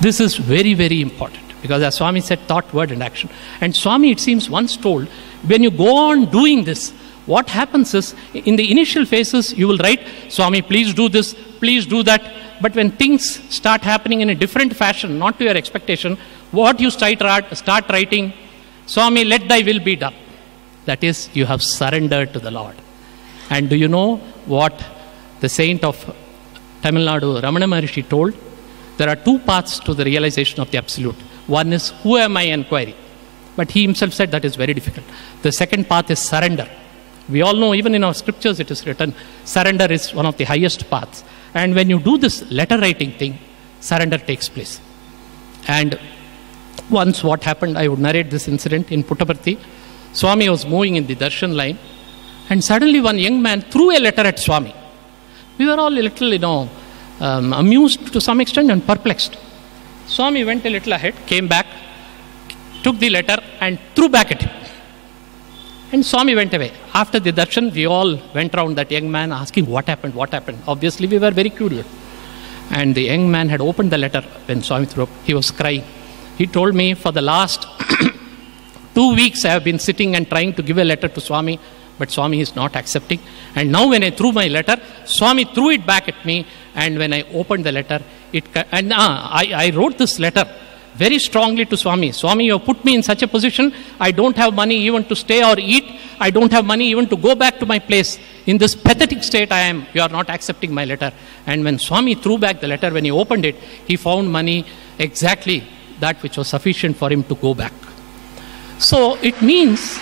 This is very, very important because as Swami said, thought, word and action. And Swami, it seems, once told, when you go on doing this, what happens is, in the initial phases, you will write, Swami, please do this, please do that. But when things start happening in a different fashion, not to your expectation, what you start writing, Swami, let thy will be done. That is, you have surrendered to the Lord. And do you know what the saint of Tamil Nadu, Ramana Maharishi, told? There are two paths to the realization of the absolute. One is, who am I inquiry? But he himself said that is very difficult. The second path is surrender. We all know, even in our scriptures it is written, surrender is one of the highest paths. And when you do this letter writing thing, surrender takes place. And once what happened, I would narrate this incident in Puttaparthi. Swami was moving in the darshan line, and suddenly one young man threw a letter at Swami. We were all a little, amused to some extent and perplexed. Swami went a little ahead, came back, took the letter and threw back at him. And Swami went away. After the darshan, we all went around that young man asking what happened, what happened. Obviously, we were very curious. And the young man had opened the letter when Swami threw up. He was crying. He told me, for the last 2 weeks, I have been sitting and trying to give a letter to Swami, but Swami is not accepting. And now when I threw my letter, Swami threw it back at me. And when I opened the letter, I wrote this letter very strongly to Swami. Swami, you have put me in such a position, I don't have money even to stay or eat. I don't have money even to go back to my place. In this pathetic state I am. You are not accepting my letter. And when Swami threw back the letter, when he opened it, he found money exactly that which was sufficient for him to go back. So it means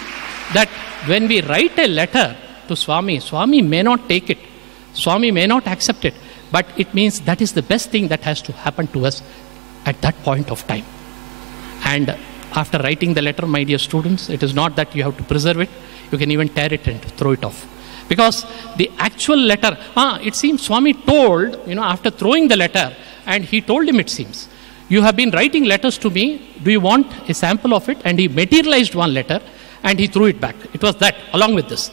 that when we write a letter to Swami, Swami may not take it. Swami may not accept it. But it means that is the best thing that has to happen to us at that point of time. And after writing the letter, my dear students, it is not that you have to preserve it. You can even tear it and throw it off. Because the actual letter, it seems Swami told, after throwing the letter, and he told him, it seems, you have been writing letters to me. Do you want a sample of it? And he materialized one letter and he threw it back. It was that, along with this.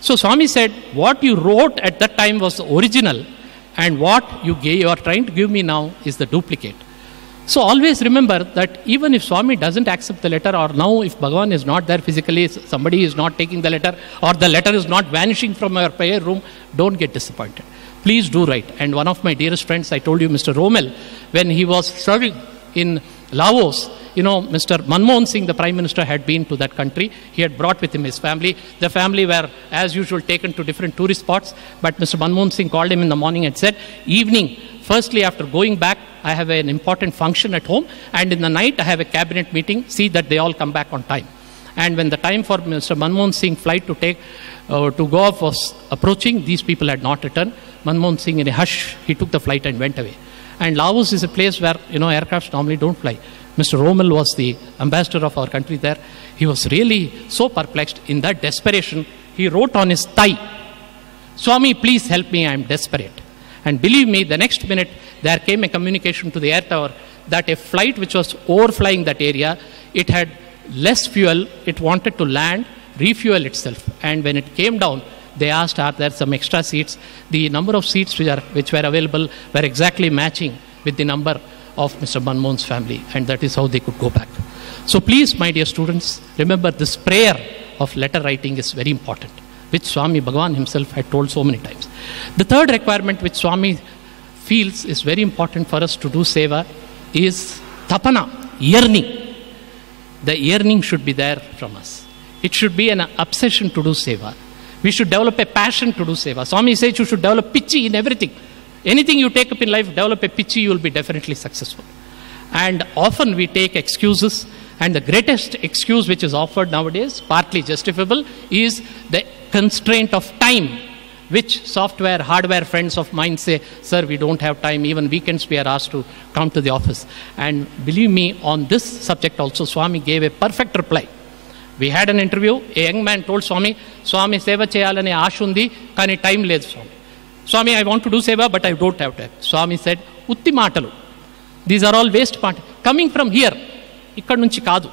So Swami said, what you wrote at that time was the original, and what you are trying to give me now is the duplicate. So always remember that even if Swami doesn't accept the letter, or now if Bhagavan is not there physically, somebody is not taking the letter, or the letter is not vanishing from our prayer room, don't get disappointed. Please do write. And one of my dearest friends, I told you, Mr. Rommel, when he was serving in Laos, Mr. Manmohan Singh, the Prime Minister, had been to that country. He had brought with him his family. The family were, as usual, taken to different tourist spots. But Mr. Manmohan Singh called him in the morning and said, evening, firstly, after going back, I have an important function at home. And in the night, I have a cabinet meeting. See that they all come back on time. And when the time for Mr. Manmohan Singh flight to go off was approaching, these people had not returned. Manmohan Singh, in a hush, he took the flight and went away. And Laos is a place where, aircrafts normally don't fly. Mr. Rommel was the ambassador of our country there. He was really so perplexed. In that desperation, he wrote on his thigh, Swami, please help me, I am desperate. And believe me, the next minute, there came a communication to the air tower that a flight which was overflying that area, it had less fuel, it wanted to land, refuel itself. And when it came down, they asked, are there some extra seats? The number of seats which were available were exactly matching with the number of Mr. Manmohan's family, and that is how they could go back. So please, my dear students, remember this prayer of letter writing is very important, which Swami Bhagavan himself had told so many times. The third requirement which Swami feels is very important for us to do seva is tapana, yearning. The yearning should be there from us. It should be an obsession to do seva. We should develop a passion to do seva. Swami says you should develop pichi in everything. Anything you take up in life, develop a pichi, you will be definitely successful. And often we take excuses, and the greatest excuse which is offered nowadays, partly justifiable, is the constraint of time, which software, hardware friends of mine say, sir, we don't have time, even weekends we are asked to come to the office. And believe me, on this subject also, Swami gave a perfect reply. We had an interview, a young man told Swami, Swami, seva cheyalane ashundi, kani time ledhu Swami. Swami, I want to do seva, but I don't have time. Swami said, utti maatalu. These are all waste part. Coming from here, ikkad nunchi kaadu.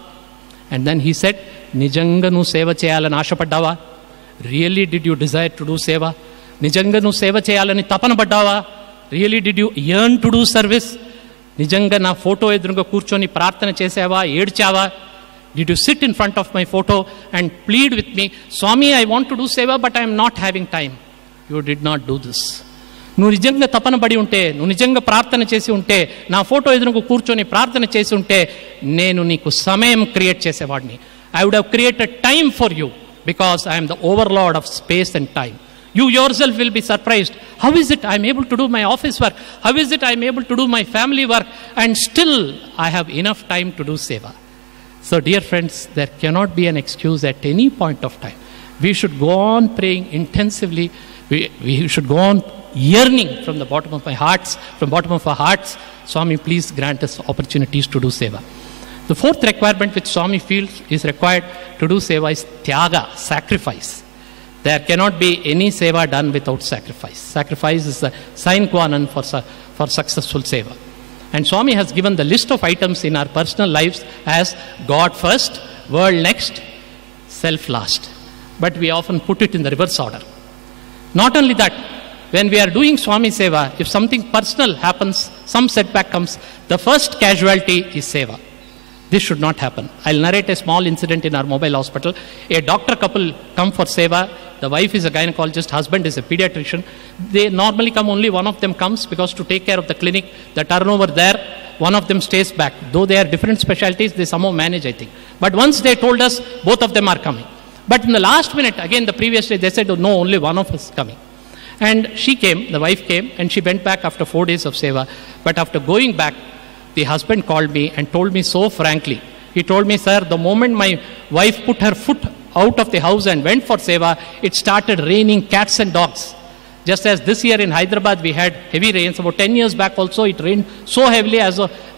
And then he said, Nijanga nu seva cheyalani ashapaddava? Really did you desire to do seva? Nijanga nu seva cheyalani tapana paddava? Really did you yearn to do service? Nijanga na photo edrunga kurchoni prarthana chesava, edchava? Did you sit in front of my photo and plead with me, Swami, I want to do seva, but I am not having time? You did not do this. నువ్వు నిజంగా తపన పడి ఉంటే, నువ్వు నిజంగా ప్రార్థన చేసి ఉంటే, నా ఫోటో ఎదురుకు కూర్చొని ప్రార్థన చేసి ఉంటే, నేను నీకు సమయం క్రియేట్ చేసేవాడిని. I would have created time for you because I am the overlord of space and time. You yourself will be surprised. How is it I am able to do my office work? How is it I am able to do my family work? And still I have enough time to do seva. So dear friends, there cannot be an excuse at any point of time. We should go on praying intensively. We should go on yearning from the bottom of my hearts, from the bottom of our hearts. Swami, please grant us opportunities to do seva. The fourth requirement which Swami feels is required to do seva is tyaga, sacrifice. There cannot be any seva done without sacrifice. Sacrifice is the sine qua non for successful seva. And Swami has given the list of items in our personal lives as God first, world next, self last. But we often put it in the reverse order. Not only that, when we are doing Swami seva, if something personal happens, some setback comes, the first casualty is seva. This should not happen. I'll narrate a small incident in our mobile hospital. A doctor couple come for seva. The wife is a gynecologist, husband is a pediatrician. They normally come, only one of them comes because to take care of the clinic, the turnover there, one of them stays back. Though they are different specialties, they somehow manage, I think. But once they told us, both of them are coming. But in the last minute, again the previous day, they said, oh, no, only one of us is coming. And she came, the wife came, and she went back after 4 days of seva. But after going back, the husband called me and told me so frankly. He told me, sir, the moment my wife put her foot out of the house and went for seva, it started raining cats and dogs. Just as this year in Hyderabad, we had heavy rains. About 10 years back also, it rained so heavily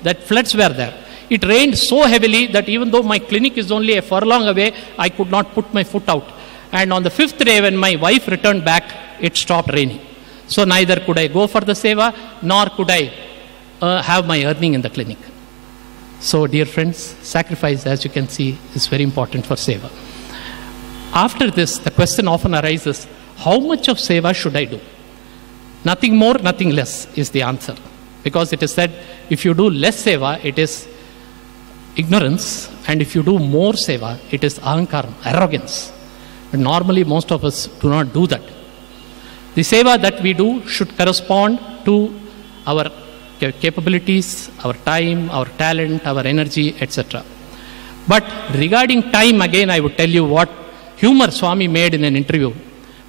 that floods were there. It rained so heavily that even though my clinic is only a furlong away, I could not put my foot out. And on the 5th day, when my wife returned back, it stopped raining. So neither could I go for the seva, nor could I have my earning in the clinic. So dear friends, sacrifice, as you can see, is very important for seva. After this, the question often arises, how much of seva should I do? Nothing more, nothing less is the answer. Because it is said, if you do less seva, it is ignorance. And if you do more seva, it is ahankar, arrogance. But normally, most of us do not do that. The seva that we do should correspond to our capabilities, our time, our talent, our energy, etc. But regarding time, again, I would tell you what humor Swami made in an interview.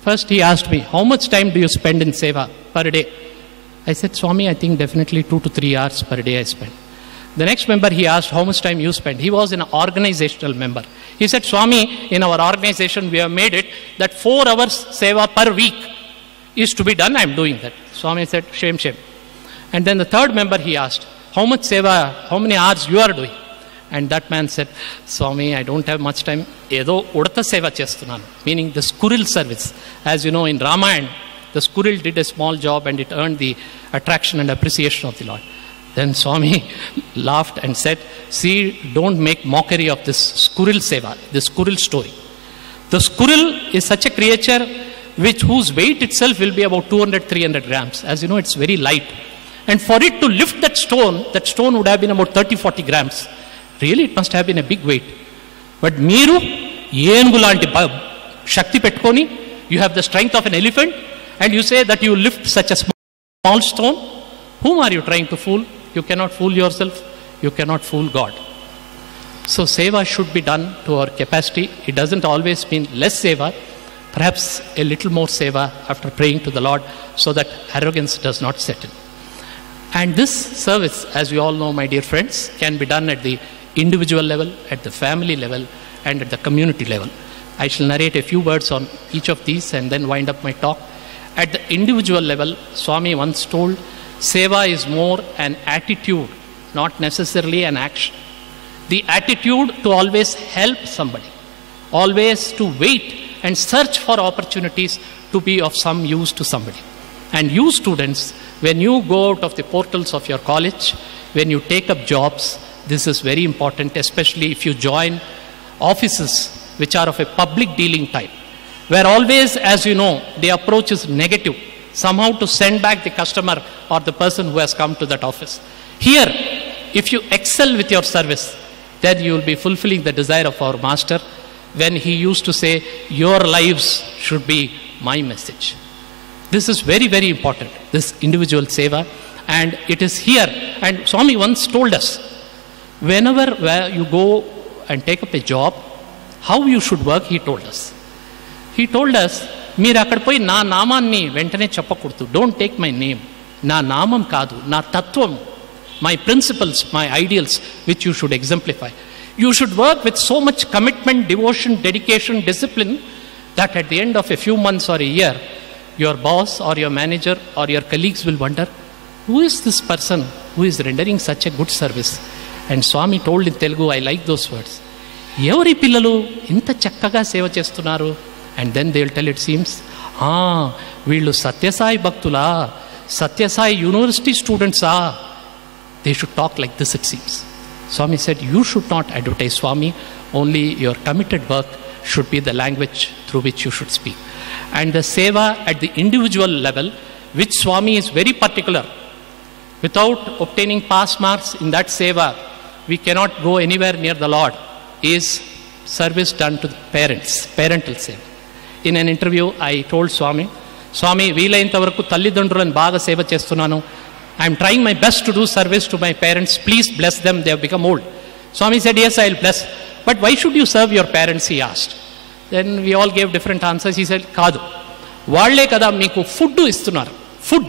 First, he asked me, how much time do you spend in seva per day? I said, Swami, I think definitely 2 to 3 hours per day I spend. The next member, he asked, how much time you spend? He was an organizational member. He said, Swami, in our organization, we have made it that 4 hours seva per week is to be done. I am doing that. Swami said, shame, shame. And then the third member, he asked, how much seva, how many hours you are doing? And that man said, Swami, I don't have much time. Edo udata seva chestunanu, meaning the squirrel service. As you know, in Ramayana, the squirrel did a small job and it earned the attraction and appreciation of the Lord. Then Swami laughed and said, see, don't make mockery of this squirrel seva, this squirrel story. The squirrel is such a creature whose weight itself will be about 200, 300 grams. As you know, it's very light. And for it to lift that stone would have been about 30, 40 grams. Really, it must have been a big weight. But Meeru, Yenugulanti Shakti Petkoni, you have the strength of an elephant, and you say that you lift such a small stone. Whom are you trying to fool? You cannot fool yourself. You cannot fool God. So seva should be done to our capacity. It doesn't always mean less seva. Perhaps a little more seva after praying to the Lord so that arrogance does not set in. And this service, as we all know, my dear friends, can be done at the individual level, at the family level, and at the community level. I shall narrate a few words on each of these and then wind up my talk. At the individual level, Swami once told, Seva is more an attitude, not necessarily an action. The attitude to always help somebody, always to wait and search for opportunities to be of some use to somebody. And you students, when you go out of the portals of your college, when you take up jobs, this is very important, especially if you join offices which are of a public dealing type, where always, as you know, the approach is negative, somehow to send back the customer or the person who has come to that office. Here, if you excel with your service, then you will be fulfilling the desire of our master when he used to say, your lives should be my message. This is very, very important, this individual seva. And it is here, and Swami once told us, whenever you go and take up a job, how you should work, he told us. He told us, మీరు అక్కడ పోయి నా నామాన్ని వెంటనే చెప్పకూడదు. Don't take my name. నా నామం కాదు, నా తత్వం, my principles, my ideals, which you should exemplify. You should work with so much commitment, devotion, dedication, discipline, that at the end of a few months or a year, your boss or your manager or your colleagues will wonder, who is this person who is rendering such a good service? And Swami told in Telugu, I like those words. Evori pillalu inta chakkaga seva chestunaru? And then they will tell, it seems, వీళ్ళు Sathya Sai భక్తులా, Sathya Sai university students are. They should talk like this, it seems. Swami said, you should not advertise, Swami. Only your committed work should be the language through which you should speak. And the seva at the individual level, which Swami is very particular. Without obtaining pass marks in that seva, we cannot go anywhere near the Lord, is service done to the parents, parental seva. In an interview, I told Swami, వీలైనంత వరకు తల్లిదండ్రులను బాగా సేవ చేస్తున్నాను. I am trying my best to do service to my parents. Please bless them. They have become old. Swami said, yes, I will bless. But why should you serve your parents, he asked. Then we all gave different answers. He said, కాదు, వాళ్లే కదా మీకు food ఇస్తున్నారు. Food.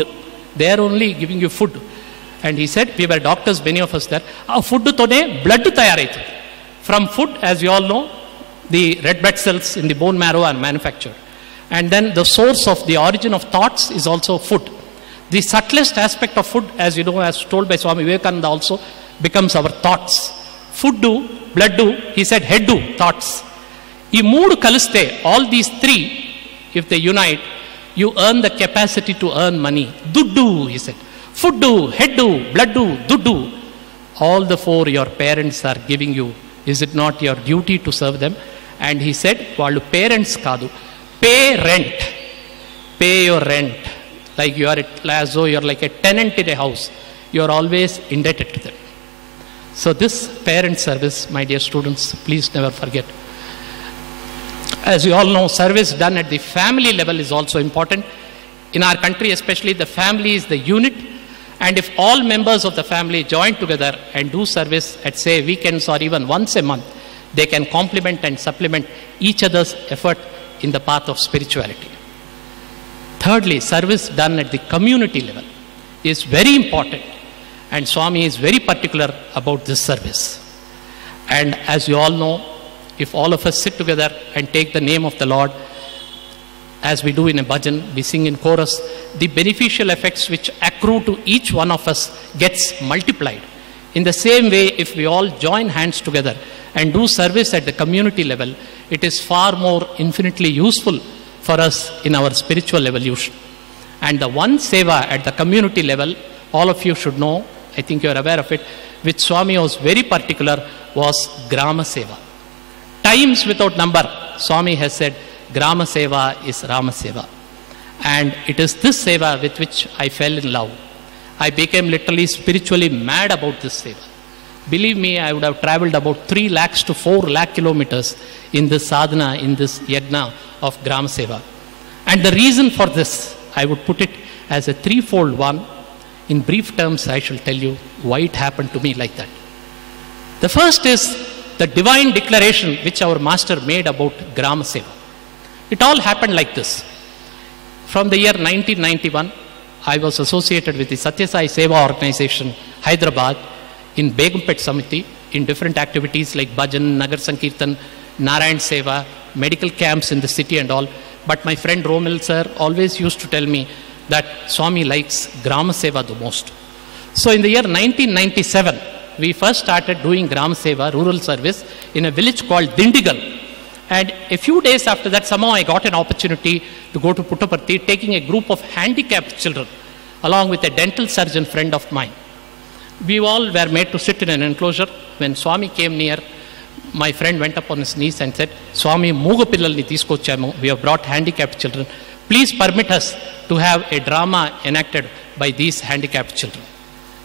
They are only giving you food. And he said, we were doctors, many of us there. ఆ food తోనే blood తయారైతుంది. From food, as we all know, the red blood cells in the bone marrow are manufactured. And then the source of the origin of thoughts is also food. The subtlest aspect of food, as you know, as told by Swami Vivekananda also, becomes our thoughts. Food do, blood do, he said head do, thoughts. Ee moodu kaliste, all these three, if they unite, you earn the capacity to earn money. Duddu, he said. Food do, head do, blood do, duddu. All the four your parents are giving you. Is it not your duty to serve them? And he said, వాళ్ళు parents కాదు, pay rent. Pay your rent. Like you are as though you are like a tenant in a house. You are always indebted to them. So this parent service, my dear students, please never forget. As you all know, service done at the family level is also important. In our country especially, the family is the unit. And if all members of the family join together and do service at, say, weekends or even once a month, they can complement and supplement each other's effort in the path of spirituality. Thirdly, service done at the community level is very important. And Swami is very particular about this service. And as you all know, if all of us sit together and take the name of the Lord, as we do in a bhajan, we sing in chorus, the beneficial effects which accrue to each one of us gets multiplied. In the same way, if we all join hands together and do service at the community level, it is far more infinitely useful for us in our spiritual evolution. And the one seva at the community level, all of you should know, I think you are aware of it, which Swami was very particular, was Grama Seva. Times without number, Swami has said, Grama Seva is Rama Seva. And it is this seva with which I fell in love. I became literally spiritually mad about this seva. Believe me, I would have traveled about 3 lakhs to 4 lakh kilometers in this sadhana, in this yajna of Gram Seva. And the reason for this, I would put it as a threefold one. In brief terms, I shall tell you why it happened to me like that. The first is the divine declaration which our master made about Gram Seva. It all happened like this. From the year 1991, I was associated with the Satyasai Seva organization, Hyderabad, in Begumpet Samiti, in different activities like Bhajan, Nagar Sankirtan, Narayan Seva, medical camps in the city and all. But my friend Romil sir always used to tell me that Swami likes Grama Seva the most. So in the year 1997, we first started doing Grama Seva, rural service, in a village called Dindigal. And a few days after that, somehow I got an opportunity to go to Puttaparthi, taking a group of handicapped children, along with a dental surgeon friend of mine. We all were made to sit in an enclosure. When Swami came near, my friend went up on his knees and said, Swami, Mooga Pillalni Teeskochamu, we have brought handicapped children. Please permit us to have a drama enacted by these handicapped children.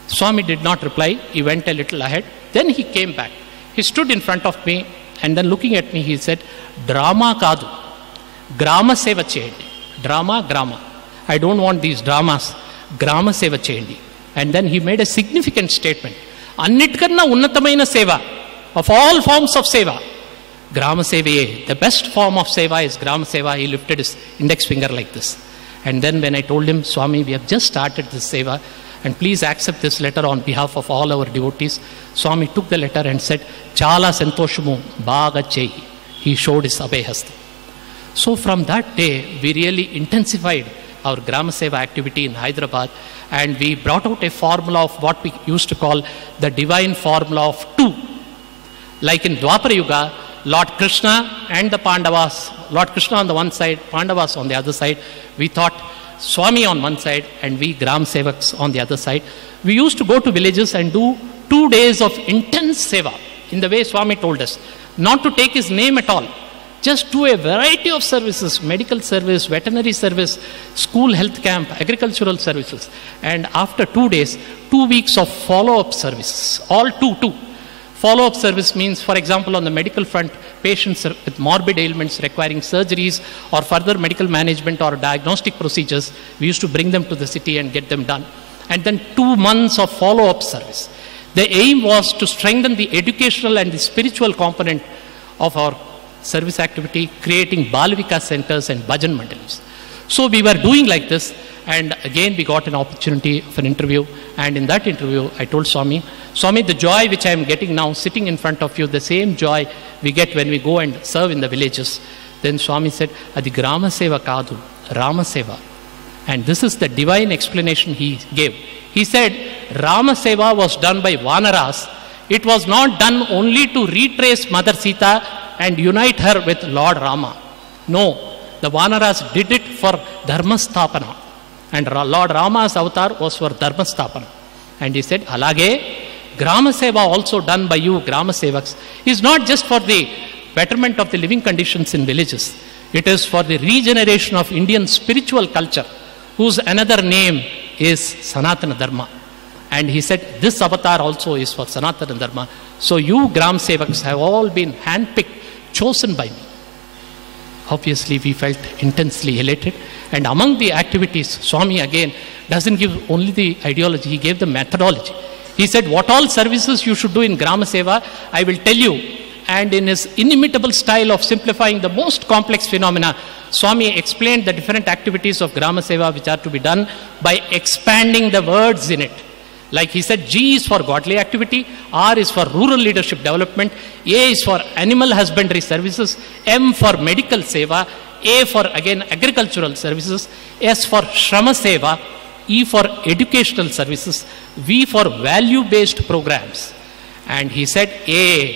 Swami did not reply. He went a little ahead. Then he came back. He stood in front of me and then looking at me, he said, Drama kadu, Grama Seva cheyandi. Drama, Grama. I don't want these dramas. Grama Seva cheyandi. And then he made a significant statement. Annitkanna unnatamaina seva. Of all forms of seva, Grama Sevaye, the best form of seva is Grama Seva. He lifted his index finger like this. And then when I told him, Swami, we have just started this seva, and please accept this letter on behalf of all our devotees. Swami took the letter and said, Chala Santoshamu, Baga Cheyi. He showed his Abhayhasti. So from that day, we really intensified our Grama Seva activity in Hyderabad, and we brought out a formula of what we used to call the divine formula of two. Like in Dwapara Yuga, Lord Krishna and the Pandavas, Lord Krishna on the one side, Pandavas on the other side. We thought Swami on one side and we Gram Sevaks on the other side. We used to go to villages and do 2 days of intense seva in the way Swami told us. Not to take his name at all. Just do a variety of services, medical service, veterinary service, school health camp, agricultural services. And after 2 days, 2 weeks of follow-up services, all two. Follow-up service means, for example, on the medical front, patients with morbid ailments requiring surgeries or further medical management or diagnostic procedures, we used to bring them to the city and get them done. And then 2 months of follow-up service. The aim was to strengthen the educational and the spiritual component of our service activity, creating Balavika centers and bhajan mandirs. So we were doing like this, and again we got an opportunity for an interview, and in that interview I told Swami, Swami, the joy which I am getting now sitting in front of you, the same joy we get when we go and serve in the villages. Then Swami said, Adi Grama Seva Kadu, Rama Seva. And this is the divine explanation he gave. He said, Rama Seva was done by Vanaras. It was not done only to retrace Mother Sita and unite her with Lord Rama. No, the Vanaras did it for Dharma Sthapana. And Lord Rama's avatar was for Dharma Sthapana. And he said, Alage, Grama Seva also done by you, Grama Sevaks, is not just for the betterment of the living conditions in villages. It is for the regeneration of Indian spiritual culture, whose another name is Sanatana Dharma. And he said, this avatar also is for Sanatana Dharma. So you Gram Sevaks have all been handpicked, chosen by me. Obviously, we felt intensely elated. And among the activities, Swami again doesn't give only the ideology, he gave the methodology. He said, what all services you should do in Grama Seva, I will tell you. And in his inimitable style of simplifying the most complex phenomena, Swami explained the different activities of Grama Seva which are to be done by expanding the words in it. Like he said, G is for godly activity, R is for rural leadership development, A is for animal husbandry services, M for medical seva, A for again agricultural services, S for Shrama Seva, E for educational services, V for value-based programs. And he said A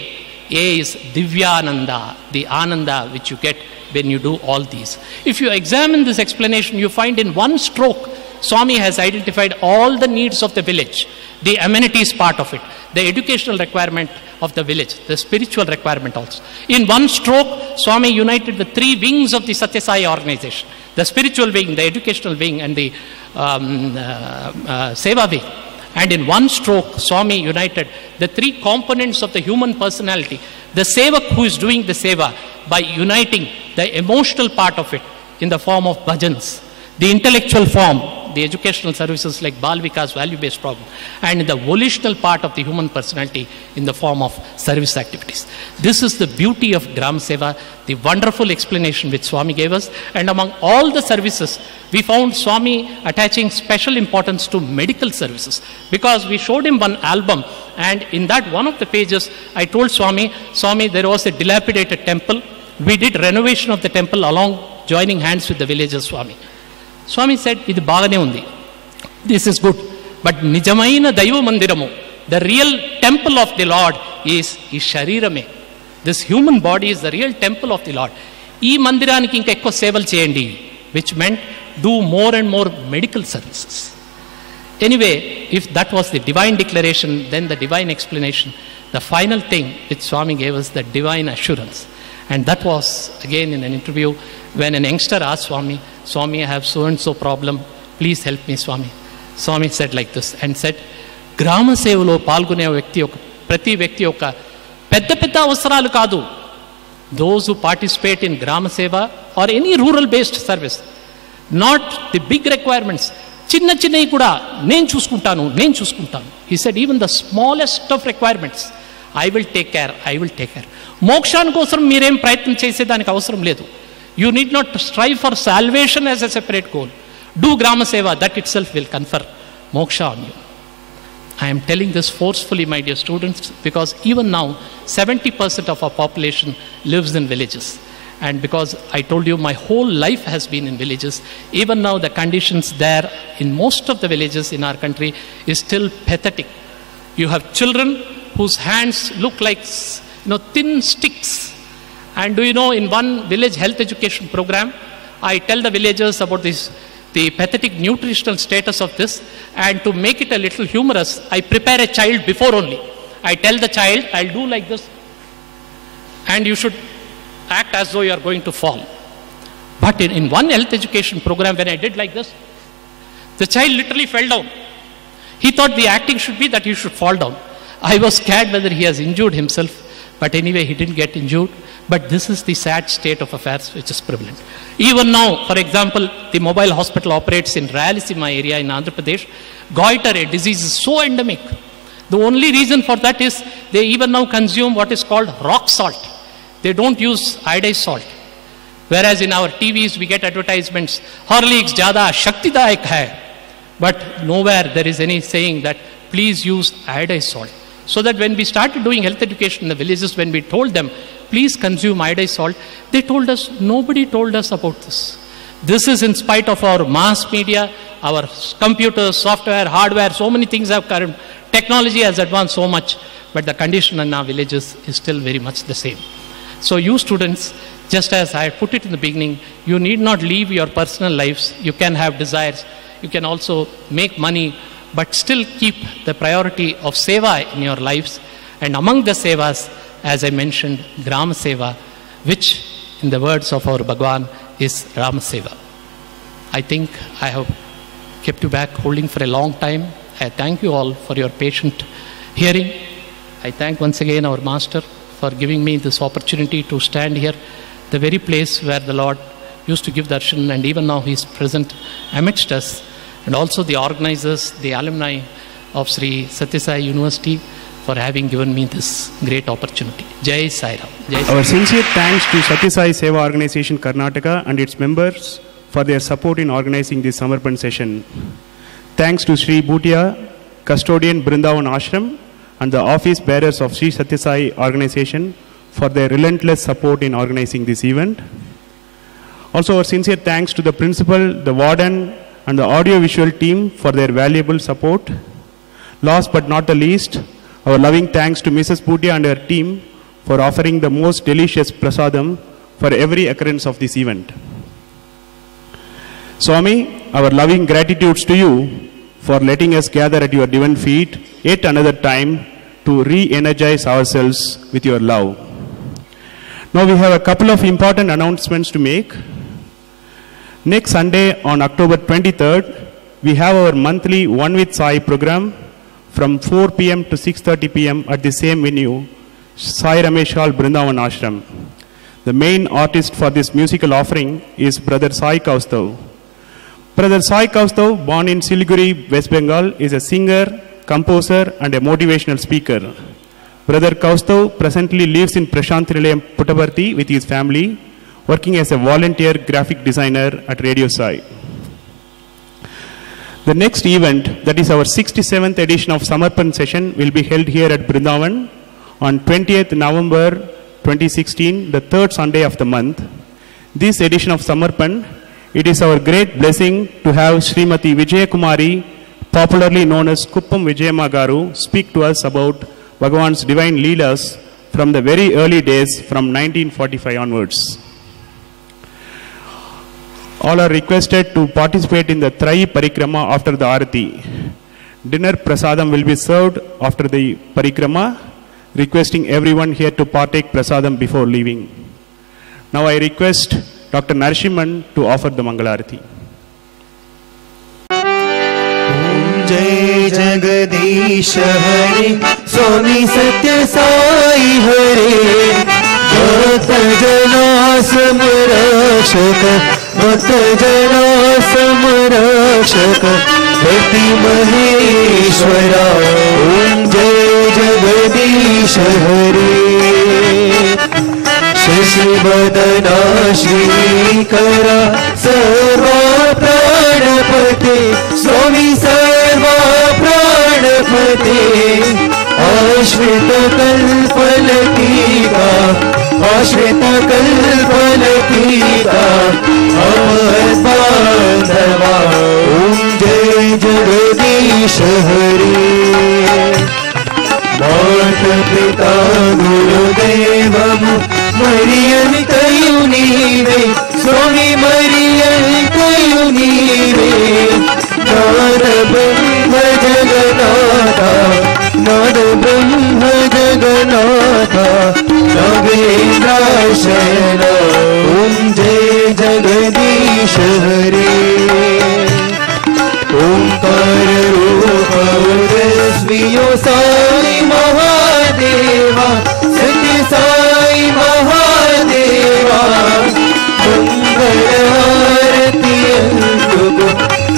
is Divyananda, the Ananda which you get when you do all these. If you examine this explanation, you find in one stroke, Swami has identified all the needs of the village, the amenities part of it, the educational requirement of the village, the spiritual requirement also. In one stroke, Swami united the 3 wings of the Satya Sai organization, the spiritual wing, the educational wing, and the Seva wing. And in one stroke, Swami united the 3 components of the human personality, the Sevak who is doing the Seva, by uniting the emotional part of it in the form of bhajans, the intellectual form, the educational services like Bal Vikas value-based program, and the volitional part of the human personality in the form of service activities. This is the beauty of Gram Seva, the wonderful explanation which Swami gave us. And among all the services, we found Swami attaching special importance to medical services, because we showed him one album, and in that one of the pages, I told Swami, there was a dilapidated temple, we did renovation of the temple along joining hands with the villagers, Swami. Swami said, "Idu bagane undi. This is good. But nijamaina daiva mandiramu, the real temple of the Lord is sharirame. This human body is the real temple of the Lord. Ee mandiraniki inka ekko sevelu cheyandi," which meant do more and more medical services. Anyway, if that was the divine declaration, then the divine explanation, the final thing which Swami gave us, the divine assurance. And that was again in an interview when an youngster asked Swami, "Swami, I have so and so problem. Please help me, Swami." Swami said like this and said, "Grama sevalo palgune prati vyakti yoka pedda pedda avasaralu kaadu. Those who participate in Grama Seva or any rural based service, not the big requirements. Chinna chinna kuda nen chuskuntanu. He said, even the smallest of requirements, I will take care. Mokshan kosam mirem prayatnam chesedaniki avasaram ledu. You need not strive for salvation as a separate goal. Do Grama Seva, that itself will confer moksha on you." I am telling this forcefully, my dear students, because even now 70% of our population lives in villages. And because I told you my whole life has been in villages, even now the conditions there in most of the villages in our country is still pathetic. You have children whose hands look like thin sticks. And do you know, in one village health education program, I tell the villagers about this, the pathetic nutritional status of this, and to make it a little humorous, I prepare a child before only. I tell the child, I'll do like this, and you should act as though you are going to fall. But in one health education program, when I did like this, the child literally fell down. He thought the acting should be that you should fall down. I was scared whether he has injured himself, but anyway, he didn't get injured. But this is the sad state of affairs which is prevalent. Even now, for example, the mobile hospital operates in Rayalaseema area in Andhra Pradesh. Goiter, a disease, is so endemic. The only reason for that is they even now consume what is called rock salt. They don't use iodized salt. Whereas in our TVs, we get advertisements, Horlicks jada shaktidayak hai. But nowhere there is any saying that please use iodized salt. So that when we started doing health education in the villages, when we told them, please consume iodized salt, they told us, nobody told us about this. This is in spite of our mass media, our computers, software, hardware, so many things have current. Technology has advanced so much, but the condition in our villages is still very much the same. So you students, just as I put it in the beginning, you need not leave your personal lives. You can have desires. You can also make money, but still keep the priority of seva in your lives. And among the sevas, as I mentioned, Grama Seva, which in the words of our Bhagwan is Rama Seva. I think I have kept you back holding for a long time. I thank you all for your patient hearing. I thank once again our Master for giving me this opportunity to stand here, the very place where the Lord used to give darshan, and even now he is present amidst us, and also the organizers, the alumni of Sri Sathya Sai University for having given me this great opportunity. Jai Sai Ram. Jai Sai Ram. Our sincere thanks to Sathya Sai Seva Organization Karnataka and its members for their support in organizing this Samarpan session. Thanks to Sri Bhutia, custodian Brindavan Ashram, and the office bearers of Sri Sathya Sai Organization for their relentless support in organizing this event. Also, our sincere thanks to the principal, the warden, and the audio-visual team for their valuable support. Last but not the least, our loving thanks to Mrs. Bhutia and her team for offering the most delicious prasadam for every occurrence of this event. Swami, our loving gratitudes to you for letting us gather at your divine feet yet another time to re-energize ourselves with your love. Now we have a couple of important announcements to make. Next Sunday on October 23rd, we have our monthly One with Sai program from 4 p.m. to 6:30 p.m. at the same venue, Sai Ramesh Hall, Brindavan Ashram. The main artist for this musical offering is Brother Sai Kaustav. Brother Sai Kaustav, born in Siliguri, West Bengal, is a singer, composer, and a motivational speaker. Brother Kaustav presently lives in Prashant Nilayam, Puttaparthi with his family, working as a volunteer graphic designer at Radio Sai. The next event, that is our 67th edition of Samarpan session, will be held here at Brindavan on 20th November 2016, the third Sunday of the month. This edition of Samarpan, it is our great blessing to have Srimati Vijaya Kumari, popularly known as Kuppam Vijayamma Garu, speak to us about Bhagavan's divine Leelas from the very early days from 1945 onwards. All are requested to participate in the Trayi Parikrama after the Arati. Dinner prasadam will be served after the Parikrama, requesting everyone here to partake prasadam before leaving. Now I request Dr. Narasimhan to offer the Mangalarati. जय जगदीश हरे स्वामी सत्य साई हरे भक्त जना समरक्षक भक्त जना समरक्षक भक्ति महेश्वरा ओम जय जगदीश हरे शशि बदना श्रीकरा सर्वा प्राणपते स्वामी सर्वा प्राणपते आश्रित कल्पलतिका आश्रित कल्पलतिका अमर बांधवा ओम जय जगदीश हरे मात पिता गुरुदेव मरियंतयुनीवे स्वामी मरियंतयुनीवे नाद ब्रह्म जगन्नाथा नाद ब्रह्म जगन्नाथा नागेन्द्राशयना ओम जय जगदीश हरे ओंकार रूप उदस्वियो साई महादेवा सत्य साई महादेवा मंगल आरती अंतुको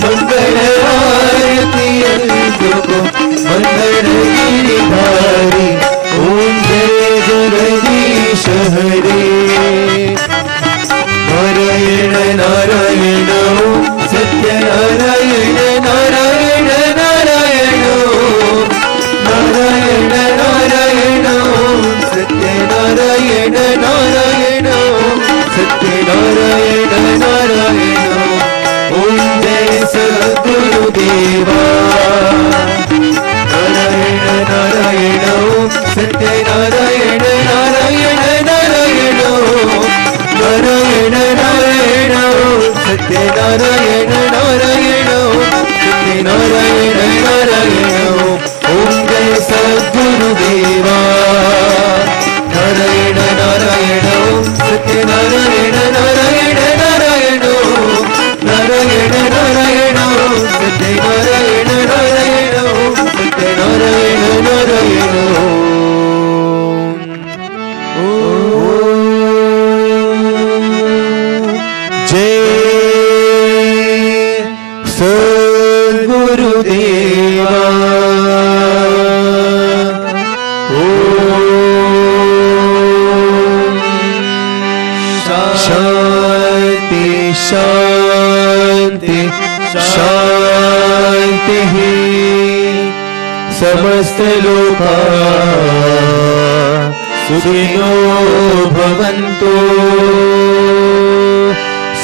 मंगल आरती अंतुको मंगल गिरिधारी ओम जय जगदीश हरे नारायण नारायण ओम सत्य नारायण नारायण नारायण ओम नारायण नारायण ओम सत्य नारायण नारायण ओम सत्य नारायण नारायण ओम जय सद्गुरुदेवा नारायण नारायण ओम सत्य नारायण नारायण नारायण ओम नारायण नारायण ओम सत्य नारायण नारायण ओम सत्य नारायण नारायण ओम जय सद्गुरुदेवा नारायण नारायण ओम सत्य नारायण नारायण नारायण ओम नारायण नारायण ओम सत्य नारायण नारायण ओम सत्य नारायण नारायण जय सद्गुरुदेवा शांति शांति शांति समस्त लोका सुखिनो भवन्तु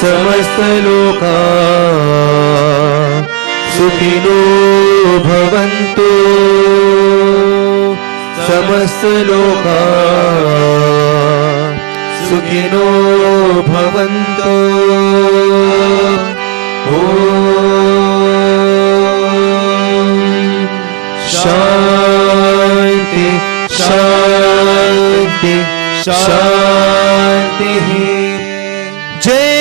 समस्त लोका सुखिनो भवन्तु समस्त लोका सुखिनो भवन्तु शांति शांति शांति जय